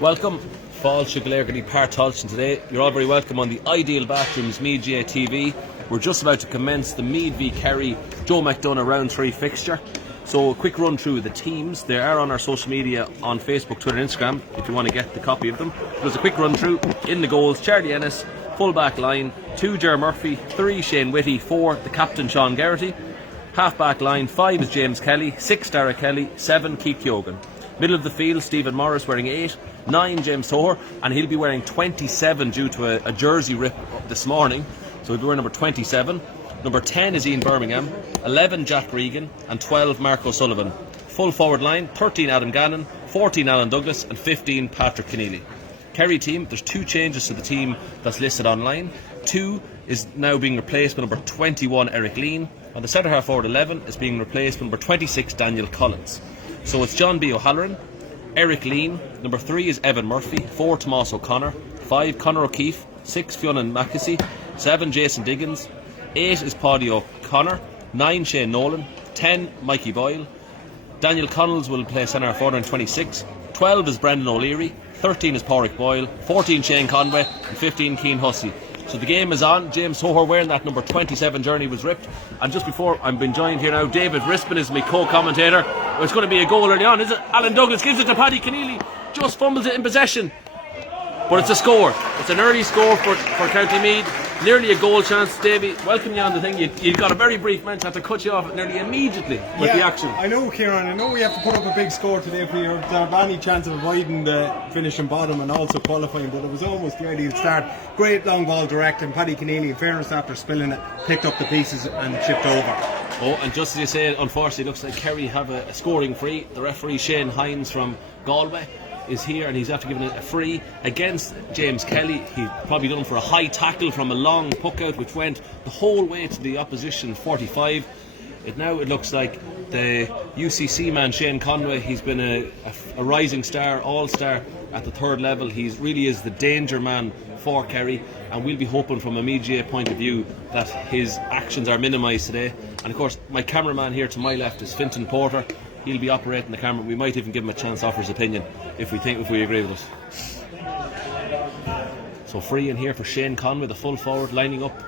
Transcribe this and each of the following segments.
Welcome, Fáil Sigalérgany Páirc Tailteann today. You're all very welcome on the Ideal Bathrooms Meath GAA TV. We're just about to commence the Meath v Kerry Joe McDonagh round 3 fixture. So a quick run through the teams. They are on our social media on Facebook, Twitter and Instagram if you want to get the copy of them. There's a quick run through. In the goals, Charlie Ennis, full back line, 2 Ger Murphy, 3 Shane Whitty, 4 the captain Sean Garrity. Half back line, 5 is James Kelly, 6 Dara Kelly, 7 Keith Keoghan. Middle of the field, Stephen Morris wearing 8, 9 James Toher, and he'll be wearing 27 due to a jersey rip this morning, so he'll be wearing number 27. Number 10 is Ian Birmingham, 11 Jack Regan, and 12 Mark O'Sullivan. Full forward line, 13 Adam Gannon, 14 Alan Douglas, and 15 Patrick Keneally. Kerry team, there's 2 changes to the team that's listed online. 2 is now being replaced by number 21 Eric Lean, and the centre half forward 11 is being replaced by number 26 Daniel Collins. So it's John B. O'Halloran, Eric Lean, number 3 is Evan Murphy, 4 Tomás O'Connor, 5 Conor O'Keefe, 6 Fionnan Mackesy, 7 Jason Diggins, 8 is Paddy O'Connor, 9 Shane Nolan, 10 Mikey Boyle, Daniel Connells will play centre forward in 26, 12 is Brendan O'Leary, 13 is Pádraig Boyle, 14 Shane Conway, and 15 Cian Hussey. So the game is on. James Toher wearing that number 27 jersey was ripped. And just before I'm being joined here now, David Rispin is my co-commentator. It's going to be a goal early on, is it? Alan Douglas gives it to Paddy Keneally, just fumbles it in possession. But it's a score. It's an early score for County Meath. Nearly a goal chance. Davy, welcome you on the thing. You got a very brief mention, had to cut you off nearly immediately with the action. I know, Kieran. I know we have to put up a big score today for you to have any chance of avoiding the finishing bottom and also qualifying, but it was almost the ideal start. Great long ball direct, and Paddy Keneally, in fairness, after spilling it, picked up the pieces and chipped over. Oh, and just as you say, unfortunately, it looks like Kerry have a scoring free. The referee, Shane Hines from Galway, is here, and he's after giving it a free against James Kelly. He's probably done for a high tackle from a long puck out which went the whole way to the opposition 45. It looks like the UCC man Shane Conway, he's been a rising star, all-star at the 3rd level. He really is the danger man for Kerry, and we'll be hoping from a media point of view that his actions are minimised today. And of course my cameraman here to my left is Fintan Porter. He'll be operating the camera. We might even give him a chance to offer his opinion if we agree with it. So free in here for Shane Conway, the full forward, lining up.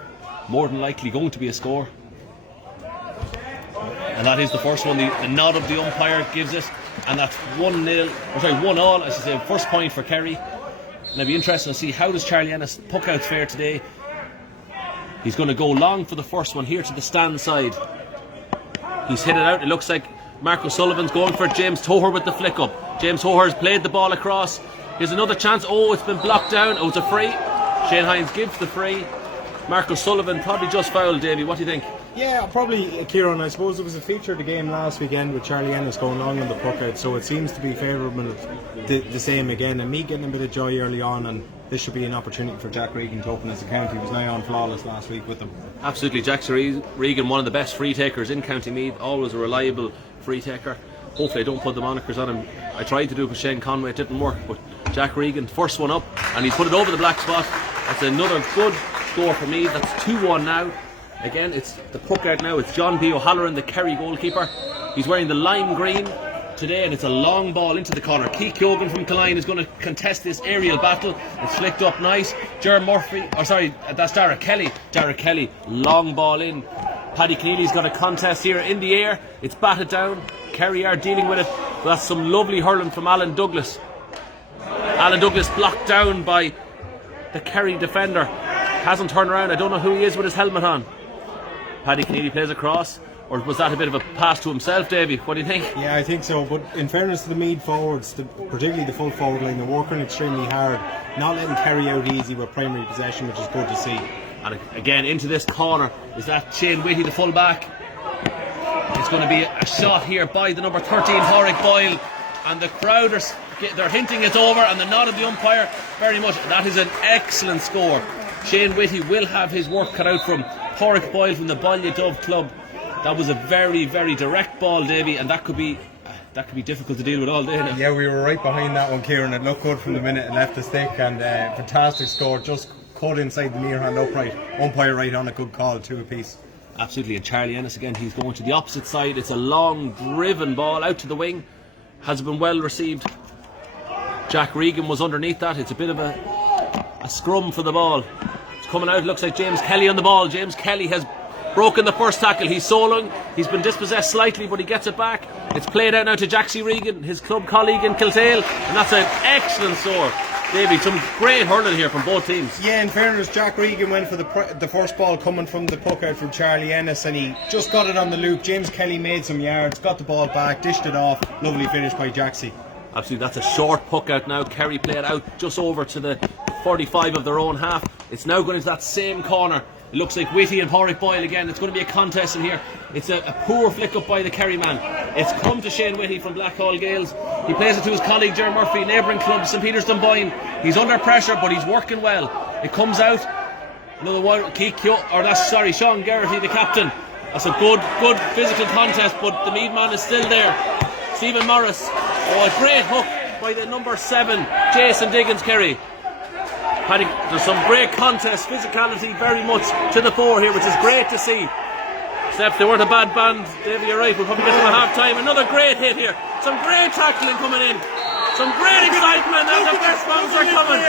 More than likely going to be a score. And that is the first one. The nod of the umpire gives it, and that's 1-all. I should say, first point for Kerry. And it'll be interesting to see how does Charlie Ennis puck out fare today. He's going to go long for the first one here to the stand side. He's hit it out. It looks like Mark O'Sullivan's going for James Toher with the flick up. James Toher's played the ball across. Here's another chance. Oh, it's been blocked down. Oh, it's a free. Shane Hines gives the free. Mark O'Sullivan probably just fouled, Davy. What do you think? Yeah, probably, Kieran. I suppose it was a feature of the game last weekend with Charlie Ennis going long on the puck out, so it seems to be favourable the same again. And me getting a bit of joy early on, and this should be an opportunity for Jack Regan to open his account. He was nigh on flawless last week with them. Absolutely, Jack Regan, one of the best free takers in County Meath, always a reliable free taker. Hopefully I don't put the monikers on him. I tried to do it with Shane Conway, it didn't work, but Jack Regan, first one up, and he put it over the black spot. That's another good score for me. That's 2-1 now. Again, it's the puck out now. It's John B. O'Halloran, the Kerry goalkeeper. He's wearing the lime green today, and it's a long ball into the corner. Keith Keoghan from Killeen is going to contest this aerial battle. It's flicked up nice. That's Dara Kelly. Dara Kelly, long ball in. Paddy Keneally's got a contest here in the air. It's batted down. Kerry are dealing with it. But that's some lovely hurling from Alan Douglas. Alan Douglas blocked down by the Kerry defender. Hasn't turned around. I don't know who he is with his helmet on. Paddy Keneally plays across. Or was that a bit of a pass to himself, Davy? What do you think? Yeah, I think so. But in fairness to the Meath forwards, particularly the full forward line, they're working extremely hard, not letting Kerry out easy with primary possession, which is good to see. And again, into this corner is that Shane Whitty, the full back. It's going to be a shot here by the number 13 Pádraig Boyle, and the crowd they're hinting it's over, and the nod of the umpire very much. That is an excellent score. Shane Whitty will have his work cut out from Pádraig Boyle from the Ballia Dove Club. That was a very, very direct ball, Davy, and that could be difficult to deal with all day now. Yeah, we were right behind that one, Kieran. It looked good from the minute it left the stick, and fantastic score. Just caught inside the near hand upright. Umpire right on a good call, 2 apiece. Absolutely, and Charlie Ennis again, he's going to the opposite side. It's a long driven ball out to the wing. Has been well received. Jack Regan was underneath that. It's a bit of a scrum for the ball. It's coming out. Looks like James Kelly on the ball. James Kelly has broken the first tackle. He's soloing. He's been dispossessed slightly, but he gets it back. It's played out now to Jaxie Regan, his club colleague in Kiltale, and that's an excellent score. David, some great hurling here from both teams. Yeah, in fairness, Jack Regan went for the first ball coming from the puck out from Charlie Ennis, and he just got it on the loop. James Kelly made some yards, got the ball back, dished it off. Lovely finish by Jaxie. Absolutely, that's a short puck out now. Kerry play it out just over to the 45 of their own half. It's now going into that same corner. It looks like Whitty and Porrick Boyle again. It's going to be a contest in here. It's a poor flick up by the Kerry man. It's come to Shane Whitty from Blackhall Gales. He plays it to his colleague Ger Murphy, neighbouring club St Peter's Dunboyne. He's under pressure, but he's working well. It comes out. Another one, Sean Geraghty, the captain. That's a good physical contest, but the Meath man is still there. Stephen Morris. Oh, a great hook by the number 7, Jason Diggins, Kerry. There's some great contest, physicality very much to the fore here, which is great to see. Steph, they weren't a bad band, Davey, you're right, we'll probably get them at half time. Another great hit here, some great tackling coming in, some great excitement, and the best bounce are coming.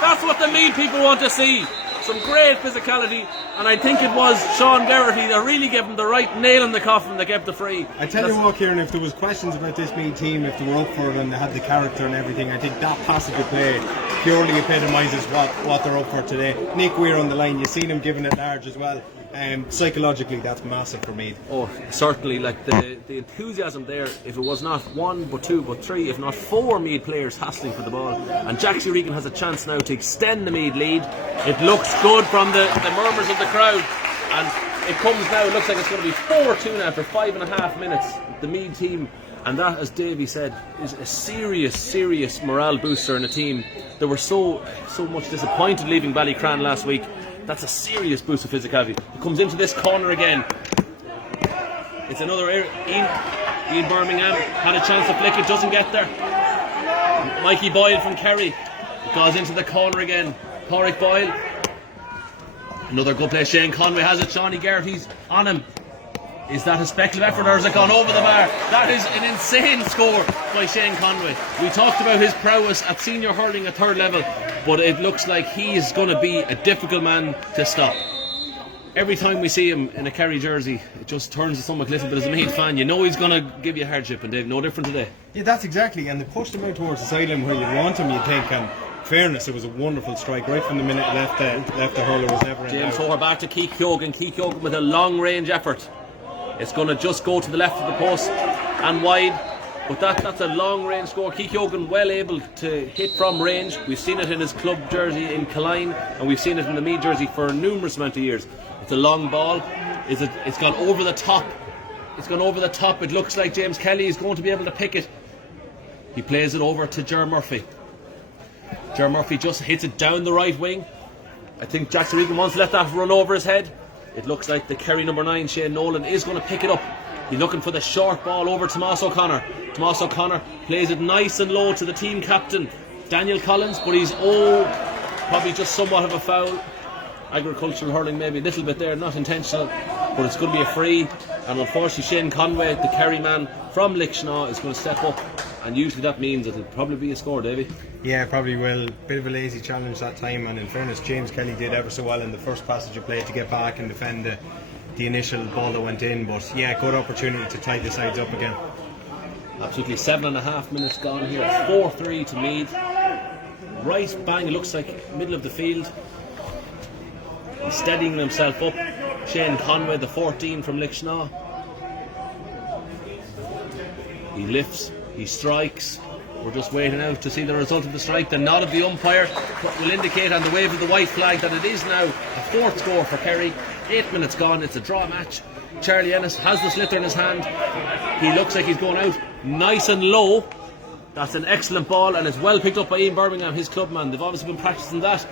That's what the Meath people want to see. Some great physicality, and I think it was Sean Geraghty that really gave him the right nail in the coffin that kept the free. I tell you what, Kieran, if there was questions about this Meath team, if they were up for it and they had the character and everything, I think that passage of play purely epitomises what they're up for today. Nick Weir on the line, you've seen him giving it large as well. Psychologically, that's massive for Meath. Oh, certainly, like the enthusiasm there. If it was not 1 but 2 but 3, if not 4 Meath players hassling for the ball, and Jaxie Regan has a chance now to extend the Meath lead. It looks good from the murmurs of the crowd, and it comes now. It looks like it's going to be 4-2 now after 5.5 minutes. The Meath team, and that, as Davey said, is a serious morale booster in a team that were so much disappointed leaving Ballycran last week. That's a serious boost of physicality. It comes into this corner again. It's another Ian Birmingham had a chance to flick it, doesn't get there. Mikey Boyle from Kerry. It goes into the corner again. Porrick Boyle. Another good play. Shane Conway has it. Shawnee Geraghty's on him. Is that a speculative effort or has it gone over the bar? That is an insane score by Shane Conway. We talked about his prowess at senior hurling at 3rd level, but it looks like he is going to be a difficult man to stop. Every time we see him in a Kerry jersey, it just turns the stomach a little bit as a Meath fan. You know he's going to give you a hardship, and they've no different today. Yeah, that's exactly, and they pushed him out towards the sideline where you want him, you think, and fairness, it was a wonderful strike right from the minute it left the hurler was never in. James Hoare back to Keith Keoghan. Keith Keoghan with a long range effort. It's going to just go to the left of the post and wide, but that's a long range score. Keith Keoghan well able to hit from range. We've seen it in his club jersey in Killeen, and we've seen it in the Meath jersey for a numerous amount of years. It's a long ball. It's gone over the top. It's gone over the top. It looks like James Kelly is going to be able to pick it. He plays it over to Ger Murphy. Ger Murphy just hits it down the right wing. I think Jaxie Regan wants to let that run over his head. It looks like the Kerry number 9, Shane Nolan, is going to pick it up. He's looking for the short ball over Tomas O'Connor. Tomas O'Connor plays it nice and low to the team captain, Daniel Collins, but he's probably just somewhat of a foul. Agricultural hurling maybe a little bit there, not intentional, but it's going to be a free. And unfortunately Shane Conway, the Kerry man from Lickshaw, is going to step up, and usually that means it'll probably be a score, Davey. Yeah, probably will. Bit of a lazy challenge that time, and in fairness, James Kelly did ever so well in the first passage of play to get back and defend the initial ball that went in, but yeah, good opportunity to tie the sides up again. Absolutely, 7.5 minutes gone here. 4-3 to Meath. Right bang, it looks like middle of the field. He's steadying himself up. Shane Conway, the 14 from Lickshaw. He lifts, he strikes. We're just waiting out to see the result of the strike. The nod of the umpire will indicate on the wave of the white flag that it is now a 4th score for Kerry. 8 minutes gone, it's a draw match. Charlie Ennis has the sliotar in his hand. He looks like he's going out nice and low. That's an excellent ball, and it's well picked up by Ian Birmingham, his clubman. They've obviously been practicing that.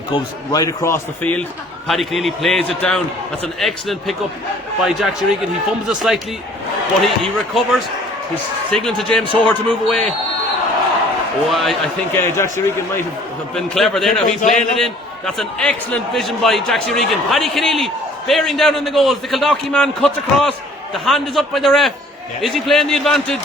It goes right across the field. Paddy Keneally plays it down. That's an excellent pickup by Jaxie Regan. He fumbles it slightly, but he recovers. He's signalling to James Hoare to move away. I think Jaxie Regan might have been clever there. Now he's playing it in. That's an excellent vision by Jaxie Regan. Paddy Keneally bearing down on the goals. The Kildalkey man cuts across. The hand is up by the ref. Yeah. Is he playing the advantage?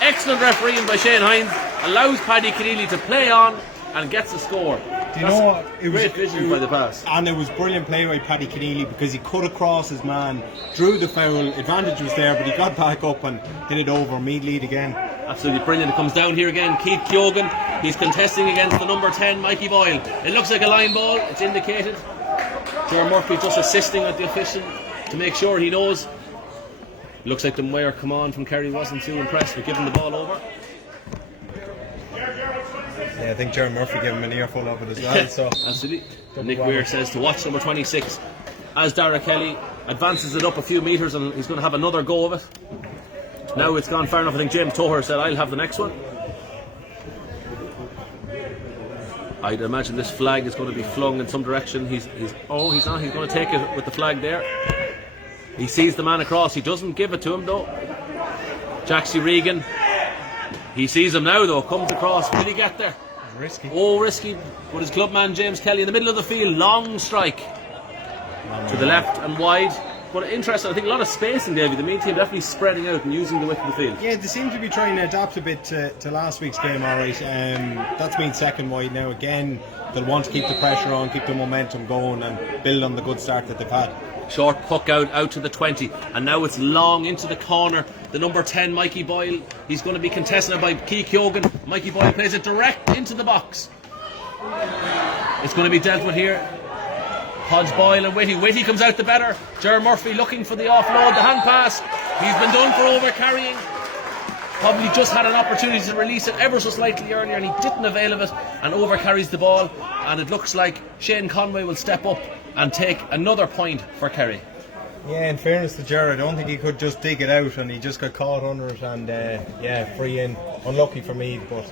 Excellent refereeing by Shane Hines. allows Paddy Keneally to play on and gets a score. Do you know what? It was great vision by the pass. And it was brilliant play by Paddy Keneally because he cut across his man, drew the foul, advantage was there, but he got back up and hit it over. Meath lead again. Absolutely brilliant. It comes down here again. Keith Keoghan, he's contesting against the number 10, Mikey Boyle. It looks like a line ball, it's indicated. Ger Murphy just assisting with the official to make sure he knows. Looks like the Mayor come on from Kerry wasn't too impressed with giving the ball over. Yeah, I think Ger Murphy gave him an earful of it as well. So absolutely. Nick Weir says to watch number 26 as Dara Kelly advances it up a few metres and he's going to have another go of it. Now it's gone far enough. I think James Toher said I'll have the next one. I'd imagine this flag is going to be flung in some direction. He's not. He's going to take it with the flag there. He sees the man across. He doesn't give it to him though. Jaxie Regan. He sees him now though. Comes across. Will he get there? Risky. Oh, risky. With his clubman James Kelly in the middle of the field. Long strike to the left and wide. But interesting, I think a lot of spacing, Davey. The Meath team definitely spreading out and using the width of the field. Yeah, they seem to be trying to adapt a bit to last week's game, alright. That's been second wide now. Again, they'll want to keep the pressure on, keep the momentum going and build on the good start that they've had. Short puck out to the 20, and now it's long into the corner. The number 10, Mikey Boyle, he's going to be contested by Keith Keoghan. Mikey Boyle plays it direct into the box. It's going to be dealt with here. Hodge, Boyle and Whitty. Whitty comes out the better. Ger Murphy looking for the offload, the hand pass. He's been done for over carrying. Probably just had an opportunity to release it ever so slightly earlier and he didn't avail of it and over carries the ball, and it looks like Shane Conway will step up and take another point for Kerry. Yeah, in fairness to Ger, I don't think he could just dig it out and he just got caught under it and free in. Unlucky for me, but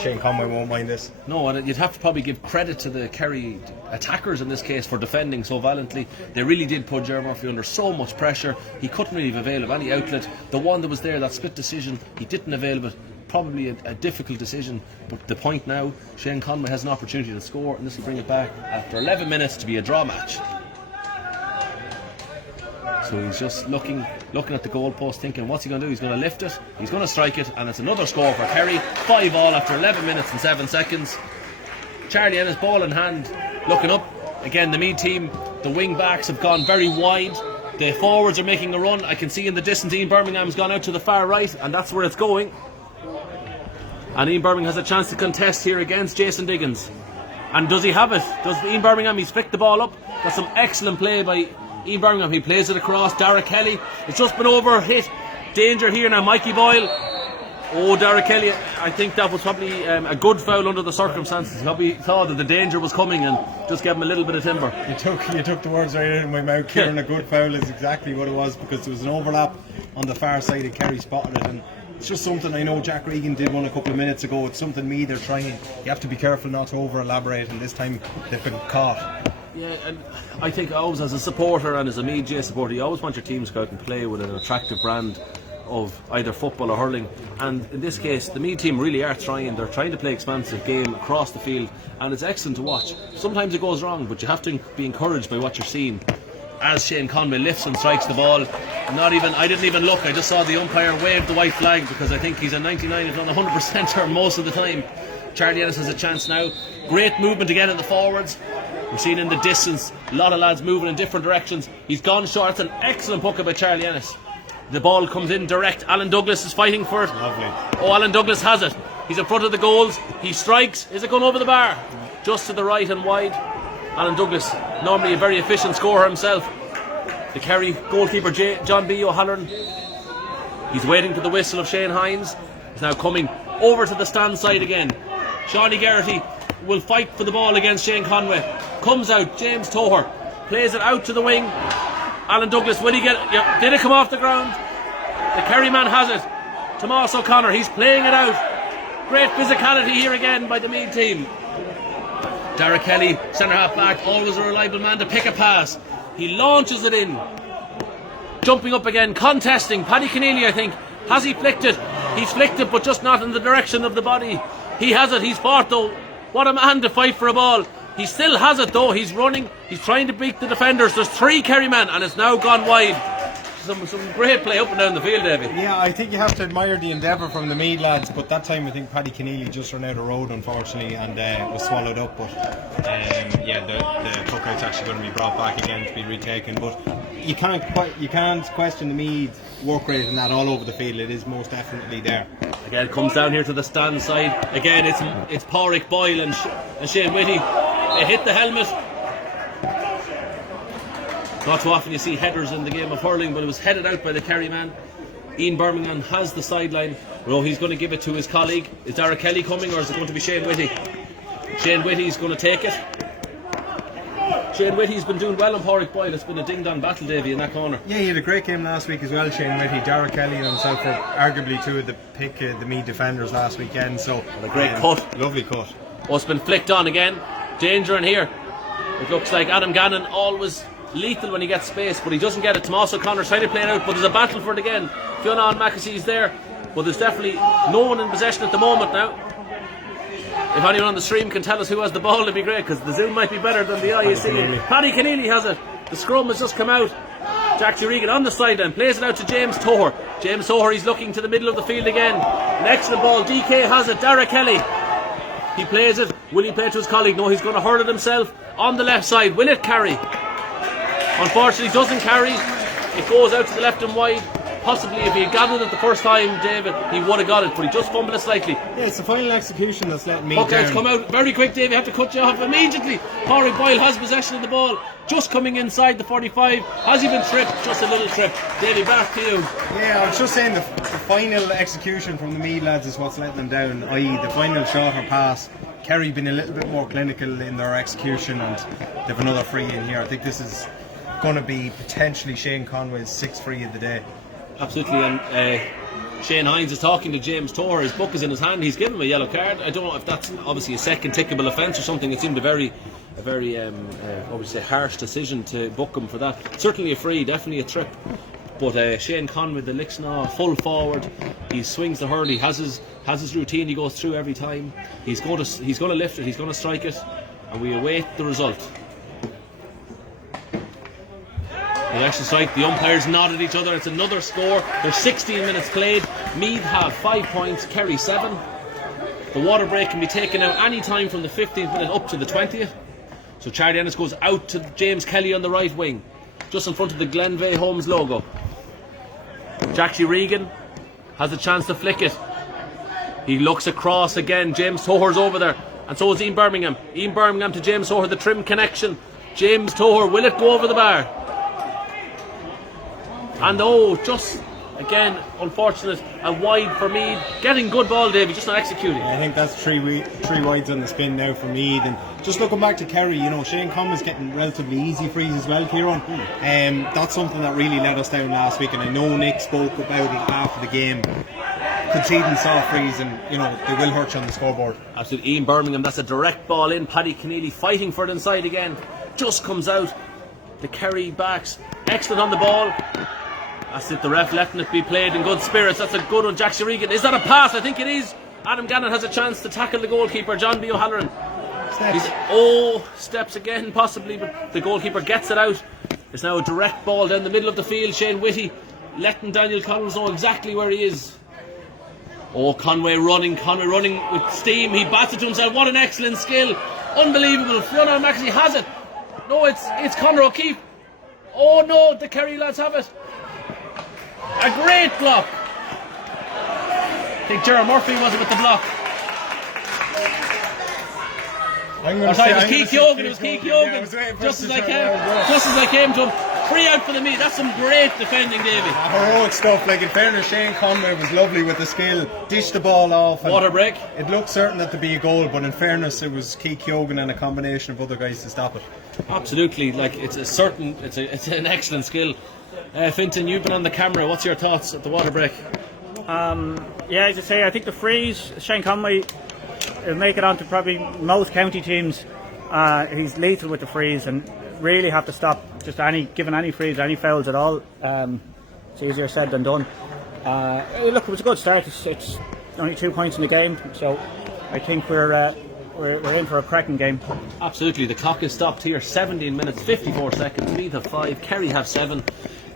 Shane Conway won't mind this. No, and you'd have to probably give credit to the Kerry attackers in this case for defending so valiantly. They really did put Ger Murphy under so much pressure. He couldn't really avail of any outlet. The one that was there, that split decision, he didn't avail of it. Probably a difficult decision, but the point now, Shane Conway has an opportunity to score and this will bring it back after 11 minutes to be a draw match. So he's just looking at the goalpost thinking what's he going to do. He's going to lift it, he's going to strike it, and it's another score for Kerry. 5-5 after 11 minutes and 7 seconds. Charlie Ennis, ball in hand, looking up. Again, the Meath team, the wing backs have gone very wide. The forwards are making a run. I can see in the distance Ian Birmingham's gone out to the far right, and that's where it's going. And Ian Birmingham has a chance to contest here against Jason Diggins. And does he have it? Does Ian Birmingham? He's flicked the ball up. That's some excellent play by Ian Birmingham. He plays it across. Dara Kelly, it's just been over, hit. Danger here now, Mikey Boyle. Oh, Dara Kelly, I think that was probably a good foul under the circumstances. He probably thought that the danger was coming and just gave him a little bit of timber. You took the words right out of my mouth, Kieran. A good foul is exactly what it was, because there was an overlap on the far side and Kerry spotted it, and it's just something I know Jack Regan did one a couple of minutes ago. It's something Meath are trying. You have to be careful not to over elaborate, and this time they've been caught. Yeah, and I think always as a supporter and as a Meath GAA supporter, you always want your teams to go out and play with an attractive brand of either football or hurling, and in this case the Meath team really are trying. They're trying to play expansive game across the field and it's excellent to watch. Sometimes it goes wrong, but you have to be encouraged by what you're seeing as Shane Conway lifts and strikes the ball. I didn't even look, I just saw the umpire wave the white flag because I think he's a 99 if not 100% most of the time. Charlie Ennis has a chance now. Great movement again in the forwards. We're seeing in the distance a lot of lads moving in different directions. He's gone short. It's an excellent puck by Charlie Ennis. The ball comes in direct. Alan Douglas is fighting for it. Lovely. Oh, Alan Douglas has it. He's in front of the goals. He strikes. Is it going over the bar? Just to the right and wide. Alan Douglas, normally a very efficient scorer himself. The Kerry goalkeeper John B. O'Halloran, he's waiting for the whistle of Shane Hines. He's now coming over to the stand side again. Shawnee Geraghty will fight for the ball against Shane Conway. Comes out, James Toher plays it out to the wing. Alan Douglas, will he get it? Yeah, did it come off the ground? The Kerry man has it. Tomas O'Connor, he's playing it out. Great physicality here again by the Meath team. Dara Kelly, centre half back, always a reliable man to pick a pass. He launches it in. Jumping up again, contesting. Paddy Keneally, I think. Has he flicked it? He's flicked it, but just not in the direction of the body. He has it, he's fought though. What a man to fight for a ball. He still has it though, he's running, he's trying to beat the defenders. There's 3 Kerry men and it's now gone wide. some great play up and down the field, Davy. Yeah, I think you have to admire the endeavour from the Meath lads, but that time I think Paddy Keneally just ran out of road, unfortunately, and was swallowed up. But the puck-out's actually going to be brought back again to be retaken. But you can't question the Meath work rate and that all over the field. It is most definitely there. Again, it comes down here to the stand side. Again, it's Pádraig Boyle and Shane Whitty. They hit the helmet. Not too often you see headers in the game of hurling, but it was headed out by the Kerry man. Ian Birmingham has the sideline. Well, he's going to give it to his colleague. Is Dara Kelly coming, or is it going to be Shane Whitty? Shane Whitty's going to take it. Shane Whitty's been doing well on Pádraig Boyle. It's been a ding-dong battle, Davy, in that corner. Yeah, he had a great game last week as well, Shane Whitty. Dara Kelly and himself were arguably two of the the Meath defenders last weekend. So a great cut. Lovely cut. Oh, it's been flicked on again. Danger in here. It looks like Adam Gannon always lethal when he gets space, but he doesn't get it. Tomas O'Connor's trying to play it out, but there's a battle for it again. Fionn Mackessy's there, but there's definitely no one in possession at the moment now. If anyone on the stream can tell us who has the ball, it'd be great, because the zoom might be better than the eye you see. Paddy Keneally has it. The scrum has just come out. Jack Regan on the sideline plays it out to James Toher. James Toher, he's looking to the middle of the field again. An excellent ball. DK has it. Dara Kelly, he plays it. Will he play it to his colleague? No, he's going to hurl it himself on the left side. Will it carry? Unfortunately, doesn't carry. It goes out to the left and wide. Possibly, if he had gotten it the first time, David, he would have got it, but he just fumbled it slightly. Yeah, it's the final execution that's letting me down. Okay, it's come out very quick, David. You have to cut you off immediately. Pádraig Boyle has possession of the ball, just coming inside the 45. Has he been tripped? Just a little trip. David, back to you. Yeah, I was just saying the final execution from the Meath lads is what's letting them down, i.e. the final shot or pass. Kerry been a little bit more clinical in their execution, and they've another free in here. I think this is going to be potentially Shane Conway's 6th free of the day. Absolutely, and Shane Hines is talking to James Toher. His book is in his hand. He's given him a yellow card. I don't know if that's obviously a second tickable offence or something. It seemed a very obviously harsh decision to book him for that. Certainly a free, definitely a trip. But Shane Conway, the Lixnaw, full forward. He swings the hurl. He has his routine. He goes through every time. He's going to lift it. He's going to strike it, and we await the result. The actual strike, the umpires nod at each other. It's another score. There's 16 minutes played. Meath have 5 points, Kerry 7. The water break can be taken out any time from the 15th minute up to the 20th. So Charlie Ennis goes out to James Kelly on the right wing, just in front of the Glenveigh Homes logo. Jackie Regan has a chance to flick it. He looks across again. James Toher's over there, and so is Ian Birmingham. Ian Birmingham to James Toher, the trim connection. James Toher, will it go over the bar? And just again, unfortunate, a wide for Meath. Getting good ball, Davey, just not executing. I think that's three wides on the spin now for Meath. And just looking back to Kerry, Shane Conway's getting relatively easy frees as well, Kieran. That's something that really let us down last week, and I know Nick spoke about it after the game. Conceding soft frees, and they will hurt you on the scoreboard. Absolutely. Ian Birmingham, that's a direct ball in. Paddy Keneally fighting for it inside again. Just comes out. The Kerry backs. Excellent on the ball. That's it, the ref letting it be played in good spirits. That's a good one, Jack Regan. Is that a pass? I think it is. Adam Gannon has a chance to tackle the goalkeeper, John B. O'Halloran. Steps again, possibly, but the goalkeeper gets it out. It's now a direct ball down the middle of the field. Shane Whitty letting Daniel Collins know exactly where he is. Conway running with steam. He bats it to himself. What an excellent skill. Unbelievable. Fionn Mackesy has it. No, it's Conor O'Keefe. Oh no, the Kerry lads have it. A great block. I think Gerard Murphy was it with the block. It was Keith Yogan. Just as I came to him. Free out for the Meath. That's some great defending, Davey. Heroic stuff. Like, in fairness, Shane Conway was lovely with the skill. Dished the ball off. Water break. It looked certain that to be a goal, but in fairness, it was Keith Yogan and a combination of other guys to stop it. Absolutely. Like, it's an excellent skill. Finton, you've been on the camera. What's your thoughts at the water break? As I say, I think the frees, Shane Conway will make it on to probably most county teams. He's lethal with the frees and really have to stop just giving any frees, any fouls at all. It's easier said than done. Look, it was a good start. It's only 2 points in the game, so I think we're in for a cracking game. Absolutely. The clock is stopped here. 17 minutes 54 seconds. Meath have 5, Kerry have 7.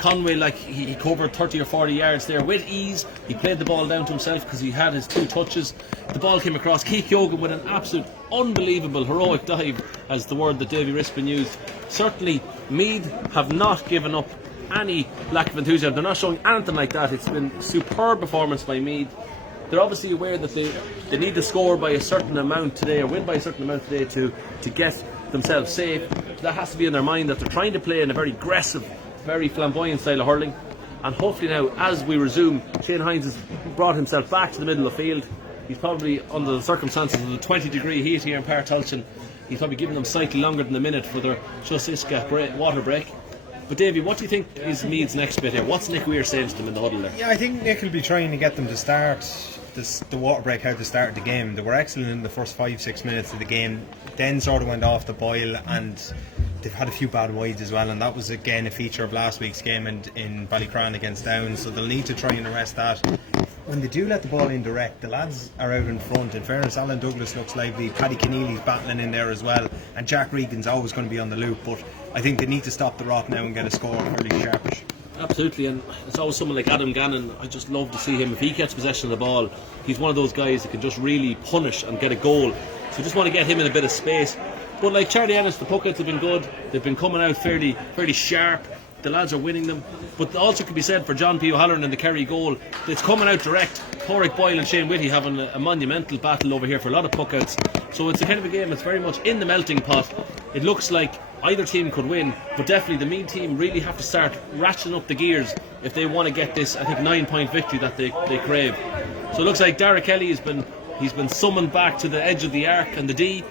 Conway, like he covered 30 or 40 yards there with ease. He played the ball down to himself because he had his 2 touches. The ball came across. Keith Yogan with an absolute unbelievable heroic dive, as the word that Davy Rispin used. Certainly Meath have not given up any lack of enthusiasm. They're not showing anything like that. It's been superb performance by Meath. They're obviously aware that they need to score by a certain amount today, or win by a certain amount today, to get themselves safe. So that has to be in their mind, that they're trying to play in a very aggressive, very flamboyant style of hurling. And hopefully now, as we resume, Shane Hines has brought himself back to the middle of the field. He's probably, under the circumstances of the 20-degree heat here in Partulchin, he's probably giving them slightly longer than a minute for their Chusiska water break. But Davey, what do you think is Meath's next bit here? What's Nick Weir saying to them in the huddle there? Yeah, I think Nick will be trying to get them to start the water break how to start the game. They were excellent in the first 5-6 minutes of the game, then sort of went off the boil, and they've had a few bad wides as well, and that was again a feature of last week's game in Ballycran against Downs, so they'll need to try and arrest that. When they do let the ball in direct, the lads are out in front. In fairness, Alan Douglas looks lively, Paddy Keneally's battling in there as well, and Jack Regan's always going to be on the loop, but I think they need to stop the rock now and get a score early sharpish. Absolutely, and it's always someone like Adam Gannon. I just love to see him. If he gets possession of the ball, he's one of those guys that can just really punish and get a goal. So just want to get him in a bit of space. But like Charlie Ennis, the puckets have been good. They've been coming out fairly sharp. The lads are winning them. But also could be said for John P. O'Halloran in the Kerry goal, it's coming out direct. Porrick Boyle and Shane Whitty having a monumental battle over here for a lot of puckouts. So it's a kind of a game that's very much in the melting pot. It looks like either team could win, but definitely the Meath team really have to start ratcheting up the gears if they want to get this, I think, 9-point victory that they crave. So it looks like Dara Kelly he's been summoned back to the edge of the arc and the D.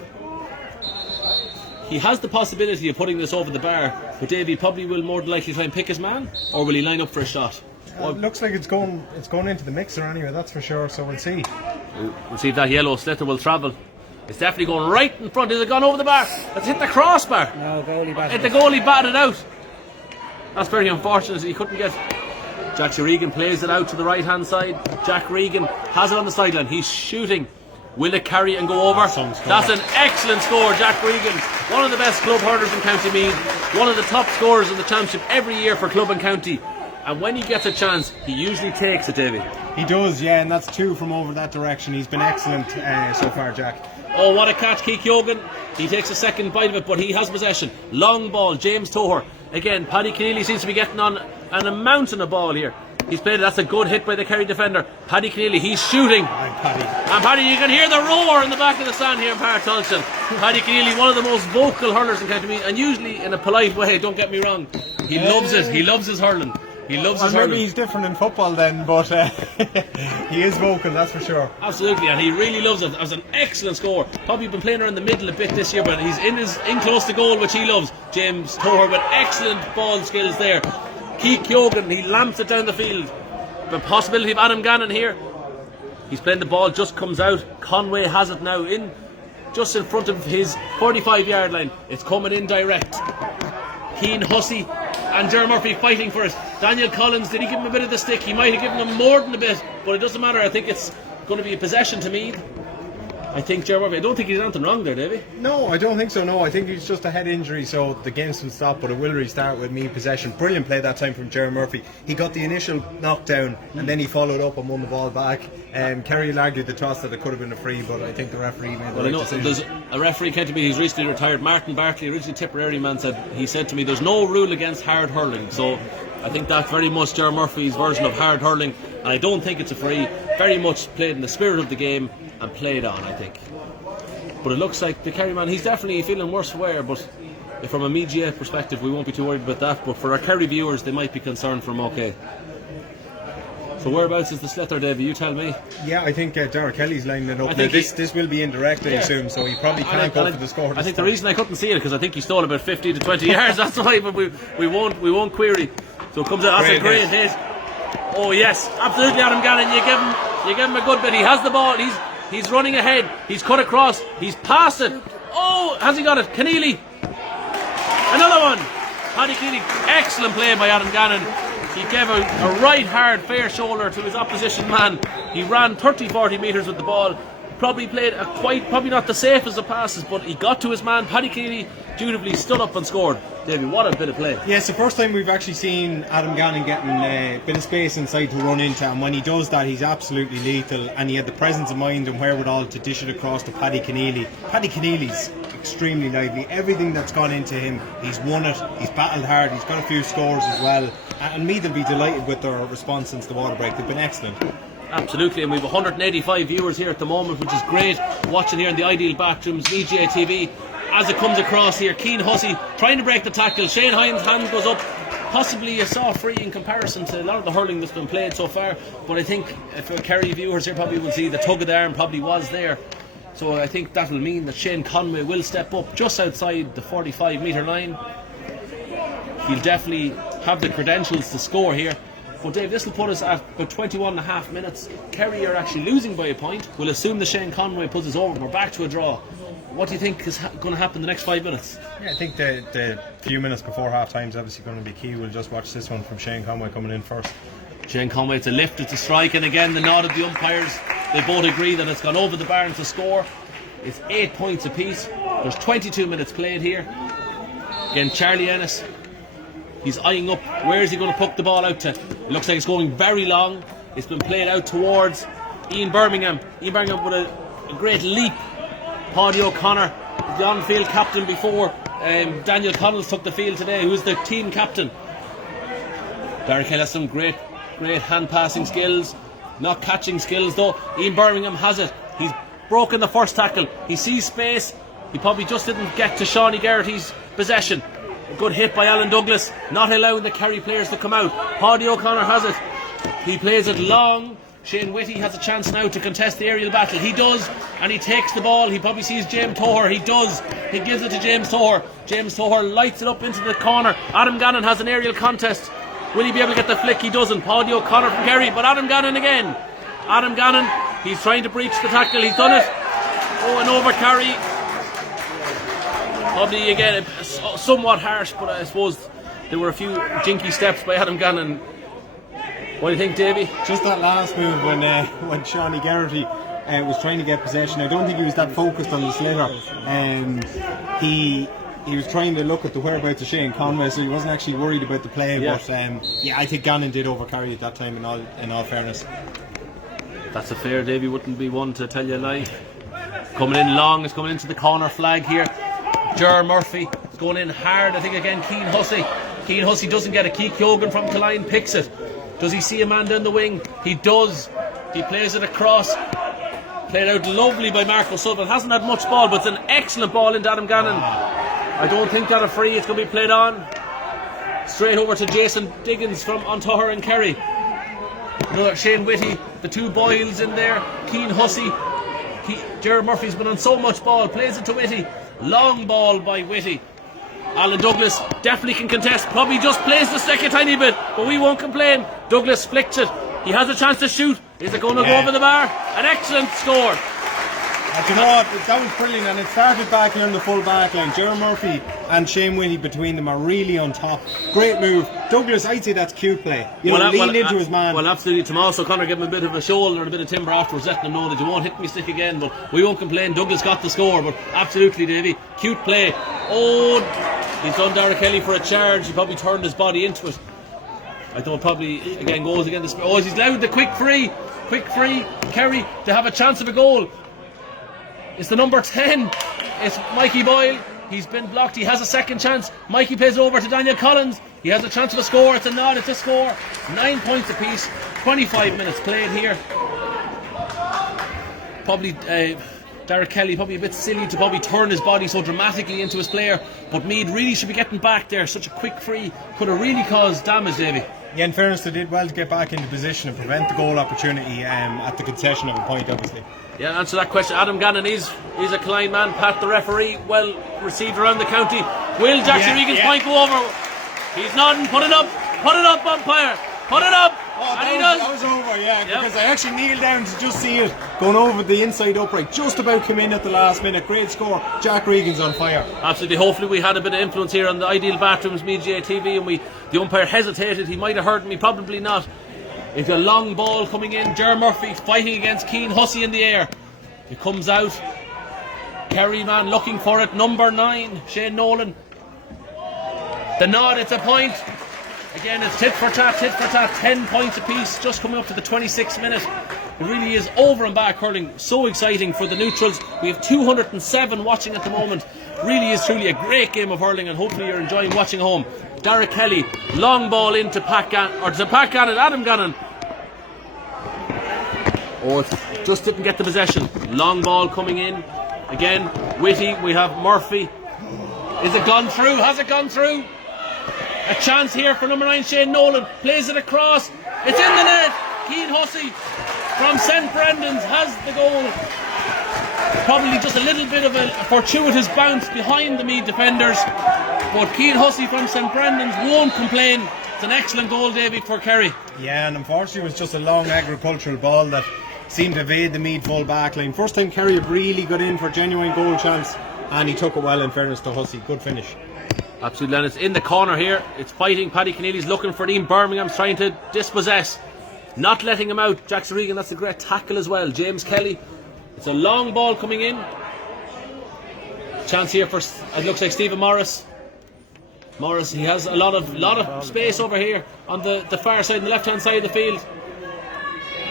He has the possibility of putting this over the bar, but Davey probably will more than likely try and pick his man, or will he line up for a shot? It looks like it's going into the mixer anyway, that's for sure, so we'll see. We'll see if that yellow sliotar will travel. It's definitely going right in front. Has it gone over the bar? It's hit the crossbar. No, goalie batted. The goalie batted out. That's very unfortunate. He couldn't get. Jack Regan plays it out to the right hand side. Jack Regan has it on the sideline. He's shooting. Will it carry and go over? That's an excellent score. Jack Regan, one of the best club hurlers in County Meath, one of the top scorers in the championship every year for club and county. And when he gets a chance, he usually takes it, Davey. He does, yeah, and that's 2 from over that direction. He's been excellent so far, Jack. Oh, what a catch, Keith Yogan. He takes a second bite of it, but he has possession. Long ball, James Toher. Again, Paddy Keneally seems to be getting on a mountain of ball here. He's played it. That's a good hit by the Kerry defender. Paddy Keneally, he's shooting. And Paddy, you can hear the roar in the back of the stand here in Partulchin. Paddy Keneally, one of the most vocal hurlers in County Meath, and usually in a polite way, don't get me wrong. He loves it. He loves his hurling. He loves his hurling. Maybe he's different in football then, but he is vocal, that's for sure. Absolutely, and he really loves it. That was an excellent score. Probably been playing around the middle a bit this year, but he's in close to goal, which he loves. James Toher with excellent ball skills there. Keith Yogan, he lamps it down the field. The possibility of Adam Gannon here. He's playing the ball, just comes out. Conway has it now just in front of his 45-yard line. It's coming in direct. Keane Hussey and Jerry Murphy fighting for it. Daniel Collins, did he give him a bit of the stick? He might have given him more than a bit, but it doesn't matter. I think it's going to be a possession to Meath. I think Jerry Murphy, I don't think he's anything wrong there, Davey. No, I don't think so, no. I think he's just a head injury, so the game's will stop, but it will restart with Meath possession. Brilliant play that time from Jerry Murphy. He got the initial knockdown, and then he followed up and won the ball back. Kerry argued the toss that it could have been a free, but I think the referee made the right decision. There's a referee, County Meath, he's recently retired. Martin Barkley, originally Tipperary man, he said to me, there's no rule against hard hurling, so I think that's very much Jerry Murphy's version of hard hurling, and I don't think it's a free. Very much played in the spirit of the game and played on, I think. But it looks like the Kerry man, he's definitely feeling worse for wear, but from a media perspective we won't be too worried about that, but for our Kerry viewers they might be concerned for him. Okay, so whereabouts is the sliotar, Davey? You tell me. Yeah, I think Dara Kelly's lining it up. Now, this will be indirect, I assume, so he probably can't go for the score. I think the reason I couldn't see it because I think he stole about 15 to 20 yards, that's why, but we won't query. So it comes out, that's a great hit. Oh yes, absolutely, Adam Gannon, you give him a good bit. He has the ball, he's running ahead, he's cut across, he's passed it. Oh, has he got it? Keneally, another one. Paddy Keneally, excellent play by Adam Gannon. He gave a right hard fair shoulder to his opposition man. He ran 30-40 metres with the ball. probably played probably not the safest of passes, but he got to his man. Paddy Keeley dutifully stood up and scored. Davey, what a bit of play. Yeah, it's the first time we've actually seen Adam Gannon getting a bit of space inside to run into, and when he does that, he's absolutely lethal, and he had the presence of mind and wherewithal to dish it across to Paddy Keneally. Paddy Keneally's extremely lively. Everything that's gone into him, he's won it, he's battled hard, he's got a few scores as well, and Meath will be delighted with their response since the water break. They've been excellent. Absolutely, and we have 185 viewers here at the moment, which is great. Watching here in the Ideal Bathrooms, Meath GAA TV. As it comes across here, Keane Hussey trying to break the tackle. Shane Hines' hand goes up. Possibly a soft free in comparison to a lot of the hurling that's been played so far. But I think if Kerry viewers here probably will see the tug of the arm probably was there. So I think that will mean that Shane Conway will step up just outside the 45-metre line. He'll definitely have the credentials to score here. But Dave, this will put us at about 21.5 minutes. Kerry are actually losing by a point. We'll assume that Shane Conway puts us over. We're back to a draw. What do you think is going to happen the next 5 minutes? Yeah, I think the few minutes before half time is obviously going to be key. We'll just watch this one from Shane Conway coming in first. Shane Conway, it's a lift, it's a strike, and again the nod of the umpires. They both agree that it's gone over the bar to score. It's 8 points apiece. There's 22 minutes played here. Again, Charlie Ennis, he's eyeing up. Where is he going to puck the ball out to? It looks like it's going very long. It's been played out towards Ian Birmingham. Ian Birmingham with a great leap. Paddy O'Connor, the on-field captain before Daniel Connells took the field today, who's the team captain. Derek Hill has some great hand passing skills, not catching skills though. Ian Birmingham has it. He's broken the first tackle. He sees space. He probably just didn't get to Shawnee Garrity's possession. A good hit by Alan Douglas, not allowing the Kerry players to come out. Paddy O'Connor has it. He plays it long. Shane Whitty has a chance now to contest the aerial battle. He does, and he takes the ball. He probably sees James Toher. He does. He gives it to James Toher. James Toher lights it up into the corner. Adam Gannon has an aerial contest. Will he be able to get the flick? He doesn't. Paddy O'Connor from Kerry, but Adam Gannon again. Adam Gannon, he's trying to breach the tackle. He's done it. Oh, and over Kerry. Probably again somewhat harsh, but I suppose there were a few jinky steps by Adam Gannon. What do you think, Davey? Just that last move when Shawnee Garrity was trying to get possession. I don't think he was that focused on the sliotar. He was trying to look at the whereabouts of Shane Conway, so he wasn't actually worried about the play. Yeah. But I think Gannon did overcarry at that time. In all fairness, that's a fair. Davey wouldn't be one to tell you a lie. Coming in long, it's coming into the corner flag here. Ger Murphy is going in hard. I think again Keane Hussey. Keane Hussey doesn't get a Keith Yogan from Killeen, picks it. Does he see a man down the wing? He does. He plays it across. Played out lovely by Mark O'Sullivan. Hasn't had much ball, but it's an excellent ball into Adam Gannon. I don't think that a free. It's going to be played on. Straight over to Jason Diggins from Untitled and Kerry. Another Shane Whitty. The two Boyles in there. Keane Hussey. Jared Murphy's been on so much ball. Plays it to Whitty. Long ball by Whitty. Alan Douglas definitely can contest. Probably just plays the stick a tiny bit, but we won't complain. Douglas flicks it. He has a chance to shoot. Is it going to go over the bar? An excellent score. You know what? That was brilliant, and it started back here in the full back line. Jared Murphy and Shane Whitty between them are really on top. Great move. Douglas, I'd say that's cute play. Lean into his man. Well, absolutely. Tomas O'Connor gave him a bit of a shoulder and a bit of timber afterwards, letting him know that you won't hit me stick again, but we won't complain. Douglas got the score, but absolutely, Davey. Cute play. Oh, he's done Derek Kelly for a charge. He probably turned his body into it. I thought probably again goes against the. Oh, he's allowed the quick free. Kerry to have a chance of a goal. It's the number 10. It's Mikey Boyle. He's been blocked. He has a second chance. Mikey plays over to Daniel Collins. He has a chance of a score. It's a nod. It's a score. 9 points apiece. 25 minutes played here. Probably Derek Kelly probably a bit silly to probably turn his body so dramatically into his player. But Meath really should be getting back there. Such a quick free could have really caused damage, Davey. Yeah, in fairness, they did well to get back into position and prevent the goal opportunity at the concession of a point, obviously. Yeah, answer that question. Adam Gannon is a Killeen man. Pat, the referee, well received around the county. Will Jackson Regan's point go over? He's nodding. Put it up, umpire. Put it up. And he does. That was over, because I actually kneeled down to just see it going over the inside upright. Just about came in at the last minute. Great score. Jack Regan's on fire. Absolutely. Hopefully we had a bit of influence here on the Ideal Bathrooms, Meath GAA TV, and the umpire hesitated. He might have heard me, probably not. It's a long ball coming in. Ger Murphy fighting against Keane Hussey in the air. It comes out. Kerry man looking for it. Number 9, Shane Nolan. The nod, it's a point. Again, it's tit for tat, 10 points apiece, just coming up to the 26th minute. It really is over and back hurling. So exciting for the neutrals. We have 207 watching at the moment. Really is truly a great game of hurling, and hopefully you're enjoying watching home. Derek Kelly, long ball into Pat Gannon, or to Pat Gannon, Adam Gannon. Oh, it just didn't get the possession. Long ball coming in. Again, Whitty, we have Murphy. Is it gone through? Has it gone through? A chance here for number 9, Shane Nolan. Plays it across. It's in the net. Keane Hussey from St Brendan's has the goal. Probably just a little bit of a fortuitous bounce behind the Meath defenders. But Keane Hussey from St Brendan's won't complain. It's an excellent goal, David, for Kerry. Yeah, and unfortunately it was just a long agricultural ball that seemed to evade the Meath full back line. First time Kerry have really got in for genuine goal chance, and he took it well, in fairness to Hussey. Good finish. Absolutely, and it's in the corner here. It's fighting. Paddy Keneally's looking for Ian Birmingham's trying to dispossess. Not letting him out. Jackson Regan, that's a great tackle as well. James Kelly. It's a long ball coming in. Chance here for, it looks like Stephen Morris. Morris, he has a lot of space over here on the far side, the left hand side of the field.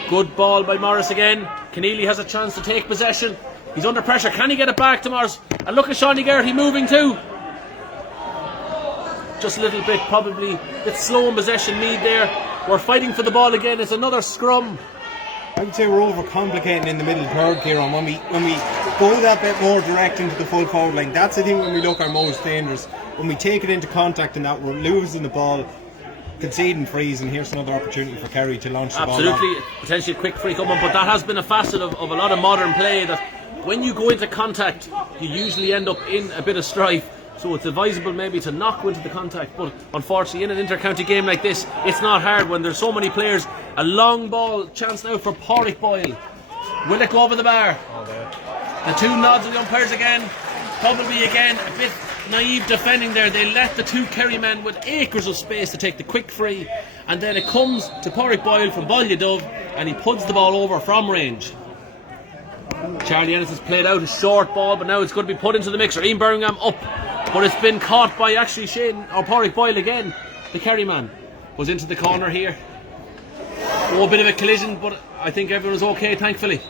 Good ball by Morris again. Keneally has a chance to take possession. He's under pressure. Can he get it back to Morris? And look at Shawnee Garrity moving too. Just a little bit, probably a bit slow in possession Meath there. We're fighting for the ball again. It's another scrum. I would say we're overcomplicating in the middle third, Kieran. When we go that bit more direct into the full forward line, that's the thing when we look our most dangerous. When we take it into contact and that, we're losing the ball, conceding frees, and here's another opportunity for Kerry to launch the ball. Absolutely, potentially a quick free coming, but that has been a facet of a lot of modern play, that when you go into contact, you usually end up in a bit of strife. So it's advisable maybe to not go into the contact, but unfortunately in an inter-county game like this, it's not hard when there's so many players. A long ball, chance now for Pádraig Boyle. Will it go over the bar? The two nods of the umpires again. Probably again a bit naive defending there. They let the two Kerry men with acres of space to take the quick free, and then it comes to Pádraig Boyle from Ballyadove, and he puts the ball over from range. Charlie Ennis has played out a short ball, but now it's going to be put into the mixer. Ian Birmingham up, but it's been caught by actually Shane, or Pádraig Boyle again. The Kerry man was into the corner here. Oh, a bit of a collision, but I think everyone's okay, thankfully.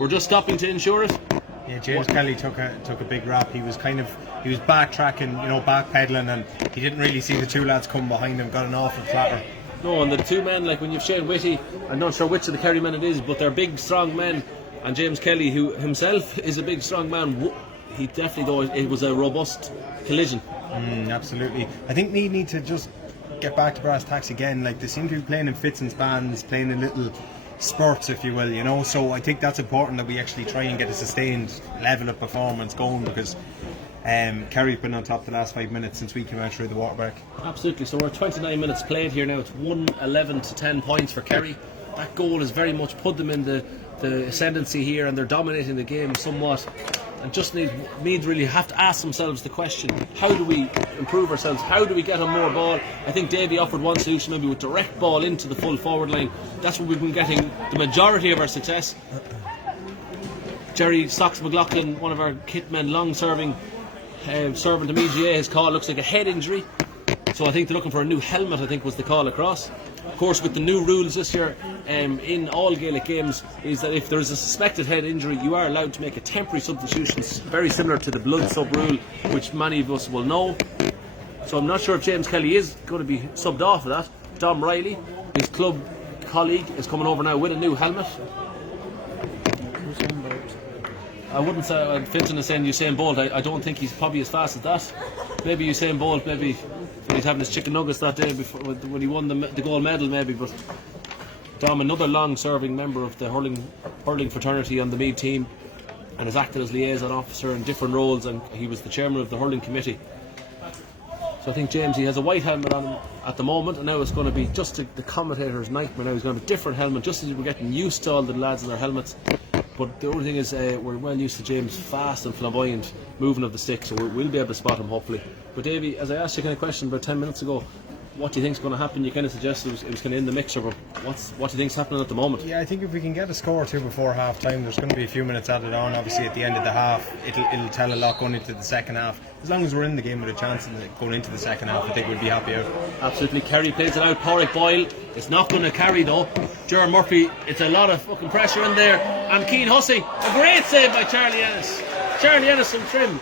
We're just stopping to ensure it. Yeah, James Kelly took a big rap. He was backtracking, backpedaling, and he didn't really see the two lads come behind him. Got an awful clatter. No, and the two men, like when you've Shane Whitty, I'm not sure which of the Kerry men it is, but they're big, strong men. And James Kelly, who himself is a big, strong man, he definitely, though, it was a robust collision. Absolutely. I think we need to just get back to brass tacks again. Like, they seem to be playing in fits and spans, playing in little spurts, if you will, So I think that's important, that we actually try and get a sustained level of performance going, because Kerry's been on top the last 5 minutes since we came out through the waterback. Absolutely. So we're 29 minutes played here now. It's 1-11 to 10 points for Kerry. That goal has very much put them in the ascendancy here, and they're dominating the game somewhat. And just Meath really have to ask themselves the question: how do we improve ourselves? How do we get on more ball? I think Davy offered one solution, maybe with direct ball into the full forward line. That's where we've been getting the majority of our success. Jerry Socks McLaughlin, one of our kit men, long serving servant to GAA, his call looks like a head injury. So I think they're looking for a new helmet, I think was the call across. Of course, with the new rules this year in all Gaelic games, is that if there's a suspected head injury, you are allowed to make a temporary substitution, very similar to the blood sub rule, which many of us will know. So I'm not sure if James Kelly is going to be subbed off of that. Dom Riley, his club colleague, is coming over now with a new helmet. I wouldn't say Finton is saying Usain Bolt. I don't think he's probably as fast as that. Maybe Usain Bolt, maybe he's having his chicken nuggets that day before when he won the gold medal, maybe. But Dom, another long-serving member of the hurling fraternity on the Meath team, and has acted as liaison officer in different roles, and he was the chairman of the hurling committee. So I think James, he has a white helmet on him at the moment, and now it's going to be just the commentator's nightmare. Now he's going to have a different helmet, just as we're getting used to all the lads in their helmets. But the only thing is, we're well used to James' fast and flamboyant moving of the stick, so we'll be able to spot him hopefully. But Davey, as I asked you kind of question about 10 minutes ago, what do you think's going to happen? You kind of suggested it was kind of in the mixer, but what do you think's happening at the moment? Yeah, I think if we can get a score or two before half time, there's going to be a few minutes added on. Obviously, at the end of the half, it'll tell a lot going into the second half. As long as we're in the game with a chance going into the second half, I think we'll be happy out. Absolutely. Kerry plays it out. Pádraig Boyle. It's not going to carry though. Jaron Murphy. It's a lot of fucking pressure in there. And Keane Hussey. A great save by Charlie Ennis. Charlie Ennis from Trim.